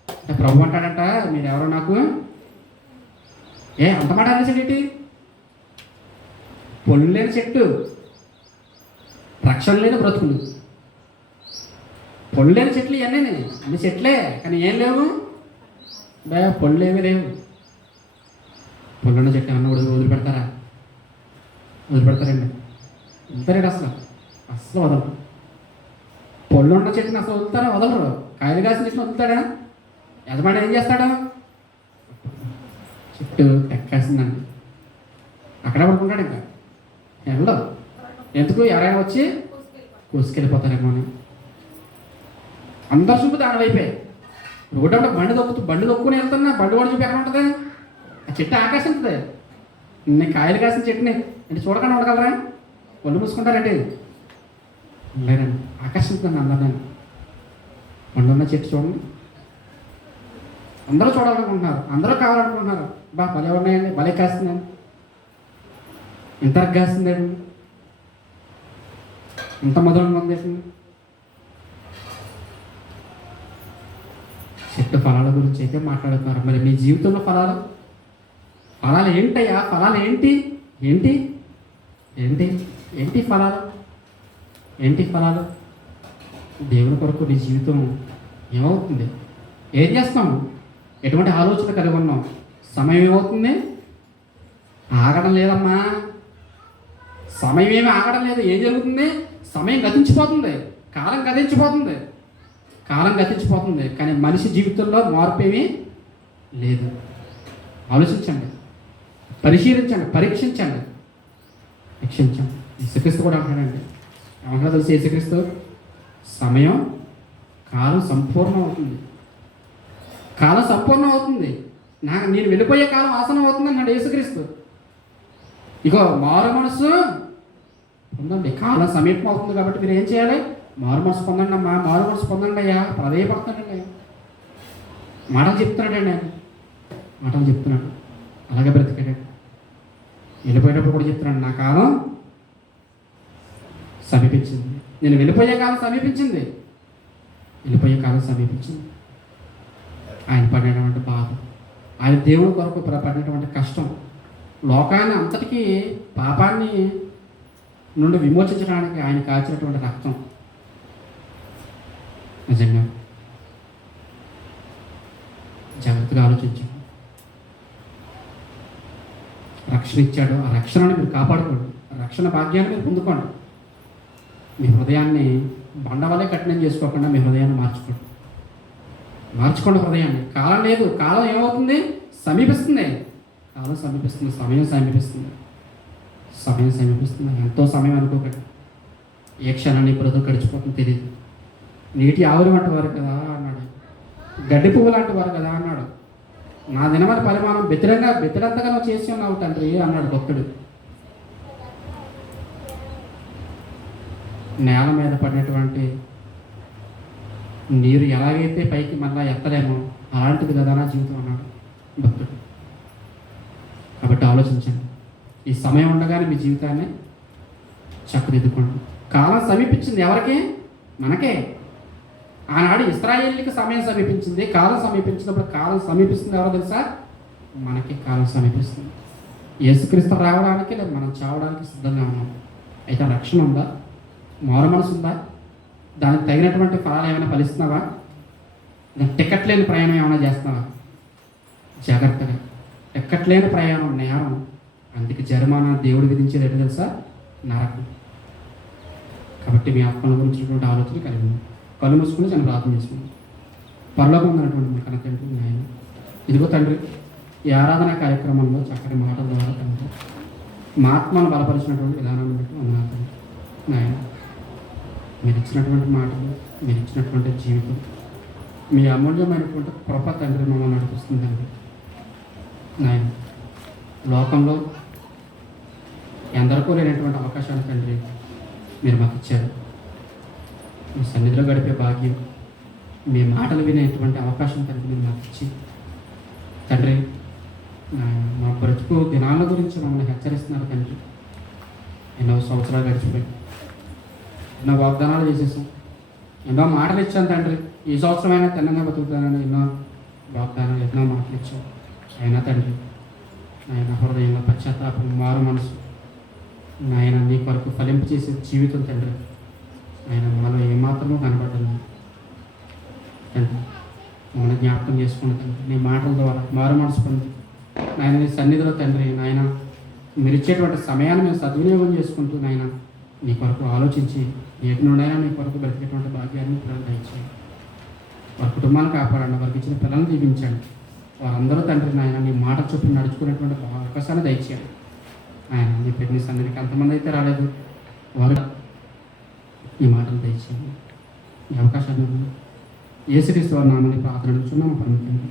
అంటే ప్రభు అంటాడంట, మీరెవరో నాకు అంత మాట అనేసి పొల్లు లేని చెట్టు, రక్షణ లేని బ్రతుకులు. పొల్లు లేని చెట్లు ఇవన్నీ అన్ని చెట్లే, కానీ ఏం లేవు, పొళ్ళు ఏమీ లేవు. పొల్లున్న చెట్టు ఏమన్నా వదిలిపెడతారా? వదిలిపెడతారండి? వదులుతారండి అసలు వదలరు. పొల్లు ఉన్న చెట్టుని అసలు వదులుతారా? వదలరు. కాయలు కాసిన చెట్టుని వదులుతాడా? యజమాని ఏం చేస్తాడు? చెట్టు ఎక్కేస్తుందండి, అక్కడ పడుకుంటాడు. ఇంకా వెళ్ళదు. ఎందుకు? ఎవరైనా వచ్చి కోసుకెళ్ళిపోతారేమో అని. అందరు చూపు దాని వైపే. రోడ్డు అప్పుడు బండి దొక్కుని వెళ్తున్నా, బండి కూడా చూపి ఎక్కడ ఉంటుంది? ఆ చెట్టు ఆకర్షిస్తుంది. నేను కాయలు కాసిన చెట్టుని అంటే చూడకుండా ఉండగలరా? ఒళ్ళు మూసుకుంటారండి? లేదండి, ఆకర్షిస్తుంది అందరినీ. బండి ఉన్న చెట్టు చూడండి, అందరూ చూడాలనుకుంటున్నారు, అందరూ కావాలనుకుంటున్నారు. భలే ఉన్నాయండి, భలే కాస్తుందండి, ఎంత కాస్తుందండి, ఎంత మధురంగా ఉందేసింది. చెట్టు ఫలాల గురించి అయితే మాట్లాడుతున్నారు. మరి మీ జీవితంలో ఫలాలు ఏంటయ్యా? ఫలాలు ఏంటి ఏంటి ఏంటి ఏంటి ఫలాలు? ఏంటి ఫలాలు? దేవుని కొరకు నీ జీవితం ఏమవుతుంది? ఏం చేస్తాము? ఎటువంటి ఆలోచన కలిగి ఉన్నాం? సమయం ఏమవుతుంది? ఆగడం లేదమ్మా, సమయం ఏమి ఆగడం లేదు. ఏం జరుగుతుంది? సమయం గతించిపోతుంది, కాలం గతించిపోతుంది, కానీ మనిషి జీవితంలో మార్పు ఏమీ లేదు. ఆలోచించండి, పరిశీలించండి, పరీక్షించండి. యేసుక్రీస్తు కూడా అంటాడండి, ఏమన్నా తెలిసి యేసుక్రీస్తు, సమయం కాలం సంపూర్ణం అవుతుంది, నేను వెళ్ళిపోయే కాలం ఆసనం అవుతుంది అన్నాడు యేసుక్రీస్తు. ఇగో మారు మనసు పొందండి, కాలం సమీపం అవుతుంది కాబట్టి మీరు ఏం చేయాలి? మారు మనసు పొందండి అమ్మా, మారు మనసు పొందండి అయ్యా. ప్రాధేయపడుతున్నాడండి, మాటలు చెప్తున్నాడు, అలాగే బ్రతికాడు. వెళ్ళిపోయేటప్పుడు కూడా చెప్తున్నాడు, నా కాలం సమీపించింది, నేను వెళ్ళిపోయే కాలం సమీపించింది. ఆయన పడినటువంటి బాధ, ఆయన దేవుడి కొరకు పడినటువంటి కష్టం, లోకాన్ని అంతటికీ పాపాన్ని నుండి విమోచించడానికి ఆయన కాచినటువంటి రక్తం, నిజంగా జాగ్రత్తగా ఆలోచించండి. రక్షణ ఇచ్చాడు, ఆ రక్షణను మీరు కాపాడుకోండి, ఆ రక్షణ భాగ్యాన్ని మీరు పొందుకోండి. మీ హృదయాన్ని బండవలే కఠినం చేసుకోకుండా మీ హృదయాన్ని మార్చుకోండి హృదయాన్ని. కాలం లేదు, కాలం ఏమవుతుంది? సమీపిస్తుంది, సమయం సమీపిస్తుంది. ఎంతో సమయం అనుకోకండి, ఏ క్షణాన్ని బ్రతుకు గడిచిపోతుంది తెలియదు. నీటి ఆవులు వంటి వారు కదా అన్నాడు, గడ్డి పువ్వు లాంటి వారు కదా అన్నాడు. నా దినమని పరిమాణం బెత్తడంతగా చేసి ఉన్నావు తండ్రి అన్నాడు భక్తుడు. నేల మీద పడినటువంటి నీరు ఎలాగైతే పైకి మళ్ళీ ఎత్తలేమో అలాంటిది కదా నా జీవితం అన్నాడు భక్తుడు. కాబట్టి ఆలోచించండి, ఈ సమయం ఉండగానే మీ జీవితాన్ని చక్కదిద్దుకోండి. కాలం సమీపించింది ఎవరికి? మనకే. ఆనాడు ఇశ్రాయేలుకి సమయం సమీపించింది, కాలం సమీపించినప్పుడు కాలం సమీపిస్తుంది ఎవరో తెలుసా? మనకి కాలం సమీపిస్తుంది. యేసుక్రీస్తు రావడానికి లేదా మనం చావడానికి సిద్ధంగా ఉన్నాం. అయితే రక్షణ ఉందా? మారు మనసు ఉందా? దానికి తగినటువంటి ఫలాలు ఏమైనా ఫలిస్తున్నావా? దానికి టికెట్ లేని ప్రయాణం ఏమైనా చేస్తున్నావా? జాగ్రత్తగా, టికెట్ లేని ప్రయాణం నేరం. అందుకే జరిమానా దేవుడు విధించేది ఏంటో తెలుసా? నరకం. కాబట్టి మీ ఆత్మల గురించినటువంటి ఆలోచన కలిగి ఉంది. కళ్ళు మూసుకుని నేను ప్రార్థన చేసుకున్నాను. పరలోకం ఉన్నటువంటి మన కన్న తండ్రి, నాయన ఇదిగో తండ్రి, ఈ ఆరాధన కార్యక్రమంలో చక్కటి మాటల ద్వారా తండ్రి మా ఆత్మను బలపరిచినటువంటి విధానాన్ని బట్టి వందనాలు తండ్రి. నాయన మీరు ఇచ్చినటువంటి మాటలు, మీరు ఇచ్చినటువంటి జీవితం, మీ అమూల్యమైనటువంటి కృప తండ్రి మమ్మల్ని నడిపిస్తుందండి. నాయన లోకంలో ఎందరికో లేనటువంటి అవకాశాలు తండ్రి మీరు మాకు ఇచ్చారు. మీ సన్నిధిలో గడిపే భాగ్యం, మీ మాటలు వినేటువంటి అవకాశం తండ్రి మీరు మాకు ఇచ్చి తండ్రి మా బ్రతుకు దినాల గురించి మమ్మల్ని హెచ్చరిస్తున్నారు తండ్రి. ఎన్నో సంవత్సరాలు గడిచిపోయి ఎన్నో వాగ్దానాలు చేసేసాం, ఎన్నో మాటలు ఇచ్చాను తండ్రి. ఈ సంవత్సరమైనా తిన్నగా బతుకుతానని ఎన్నో వాగ్దానాలు, ఎన్నో మాటలు ఇచ్చాం. అయినా తండ్రి నాయన హృదయంలో పశ్చాత్తాపం, మారు మనసు నాయన నీ కొరకు ఫలింపు చేసే జీవితం తండ్రి ఆయన మాలో ఏమాత్రమూ కనబడలేదు తండ్రి. మమ్మల్ని జ్ఞాపకం చేసుకున్న తండ్రి నీ మాటల ద్వారా మారు మనసు పొంది నాయన నీ సన్నిధిలో తండ్రి నాయన మీరు ఇచ్చేటువంటి సమయాన్ని మేము సద్వినియోగం చేసుకుంటూ నాయన నీ కొరకు ఆలోచించి ఎటునుడైనా నీ కొరకు బ్రతికేటువంటి భాగ్యాన్ని పిల్లలు దయచేయండి. వారి కుటుంబాన్ని కాపాడండి, వారికి ఇచ్చిన పిల్లల్ని దీవించండి. వారందరూ తండ్రి నాయన నీ మాట చొప్పున నడుచుకునేటువంటి అవకాశాన్ని దయచేయండి. ఆయన నీ పెట్టిన సన్నిధికి ఎంతమంది అయితే రాలేదు వారు ఈ మాటలు దయచేయండి. ఈ అవకాశాన్ని యేసుక్రీస్తు వారి నామమున ప్రార్థన అడుగుచున్నాము పరమ తండ్రి.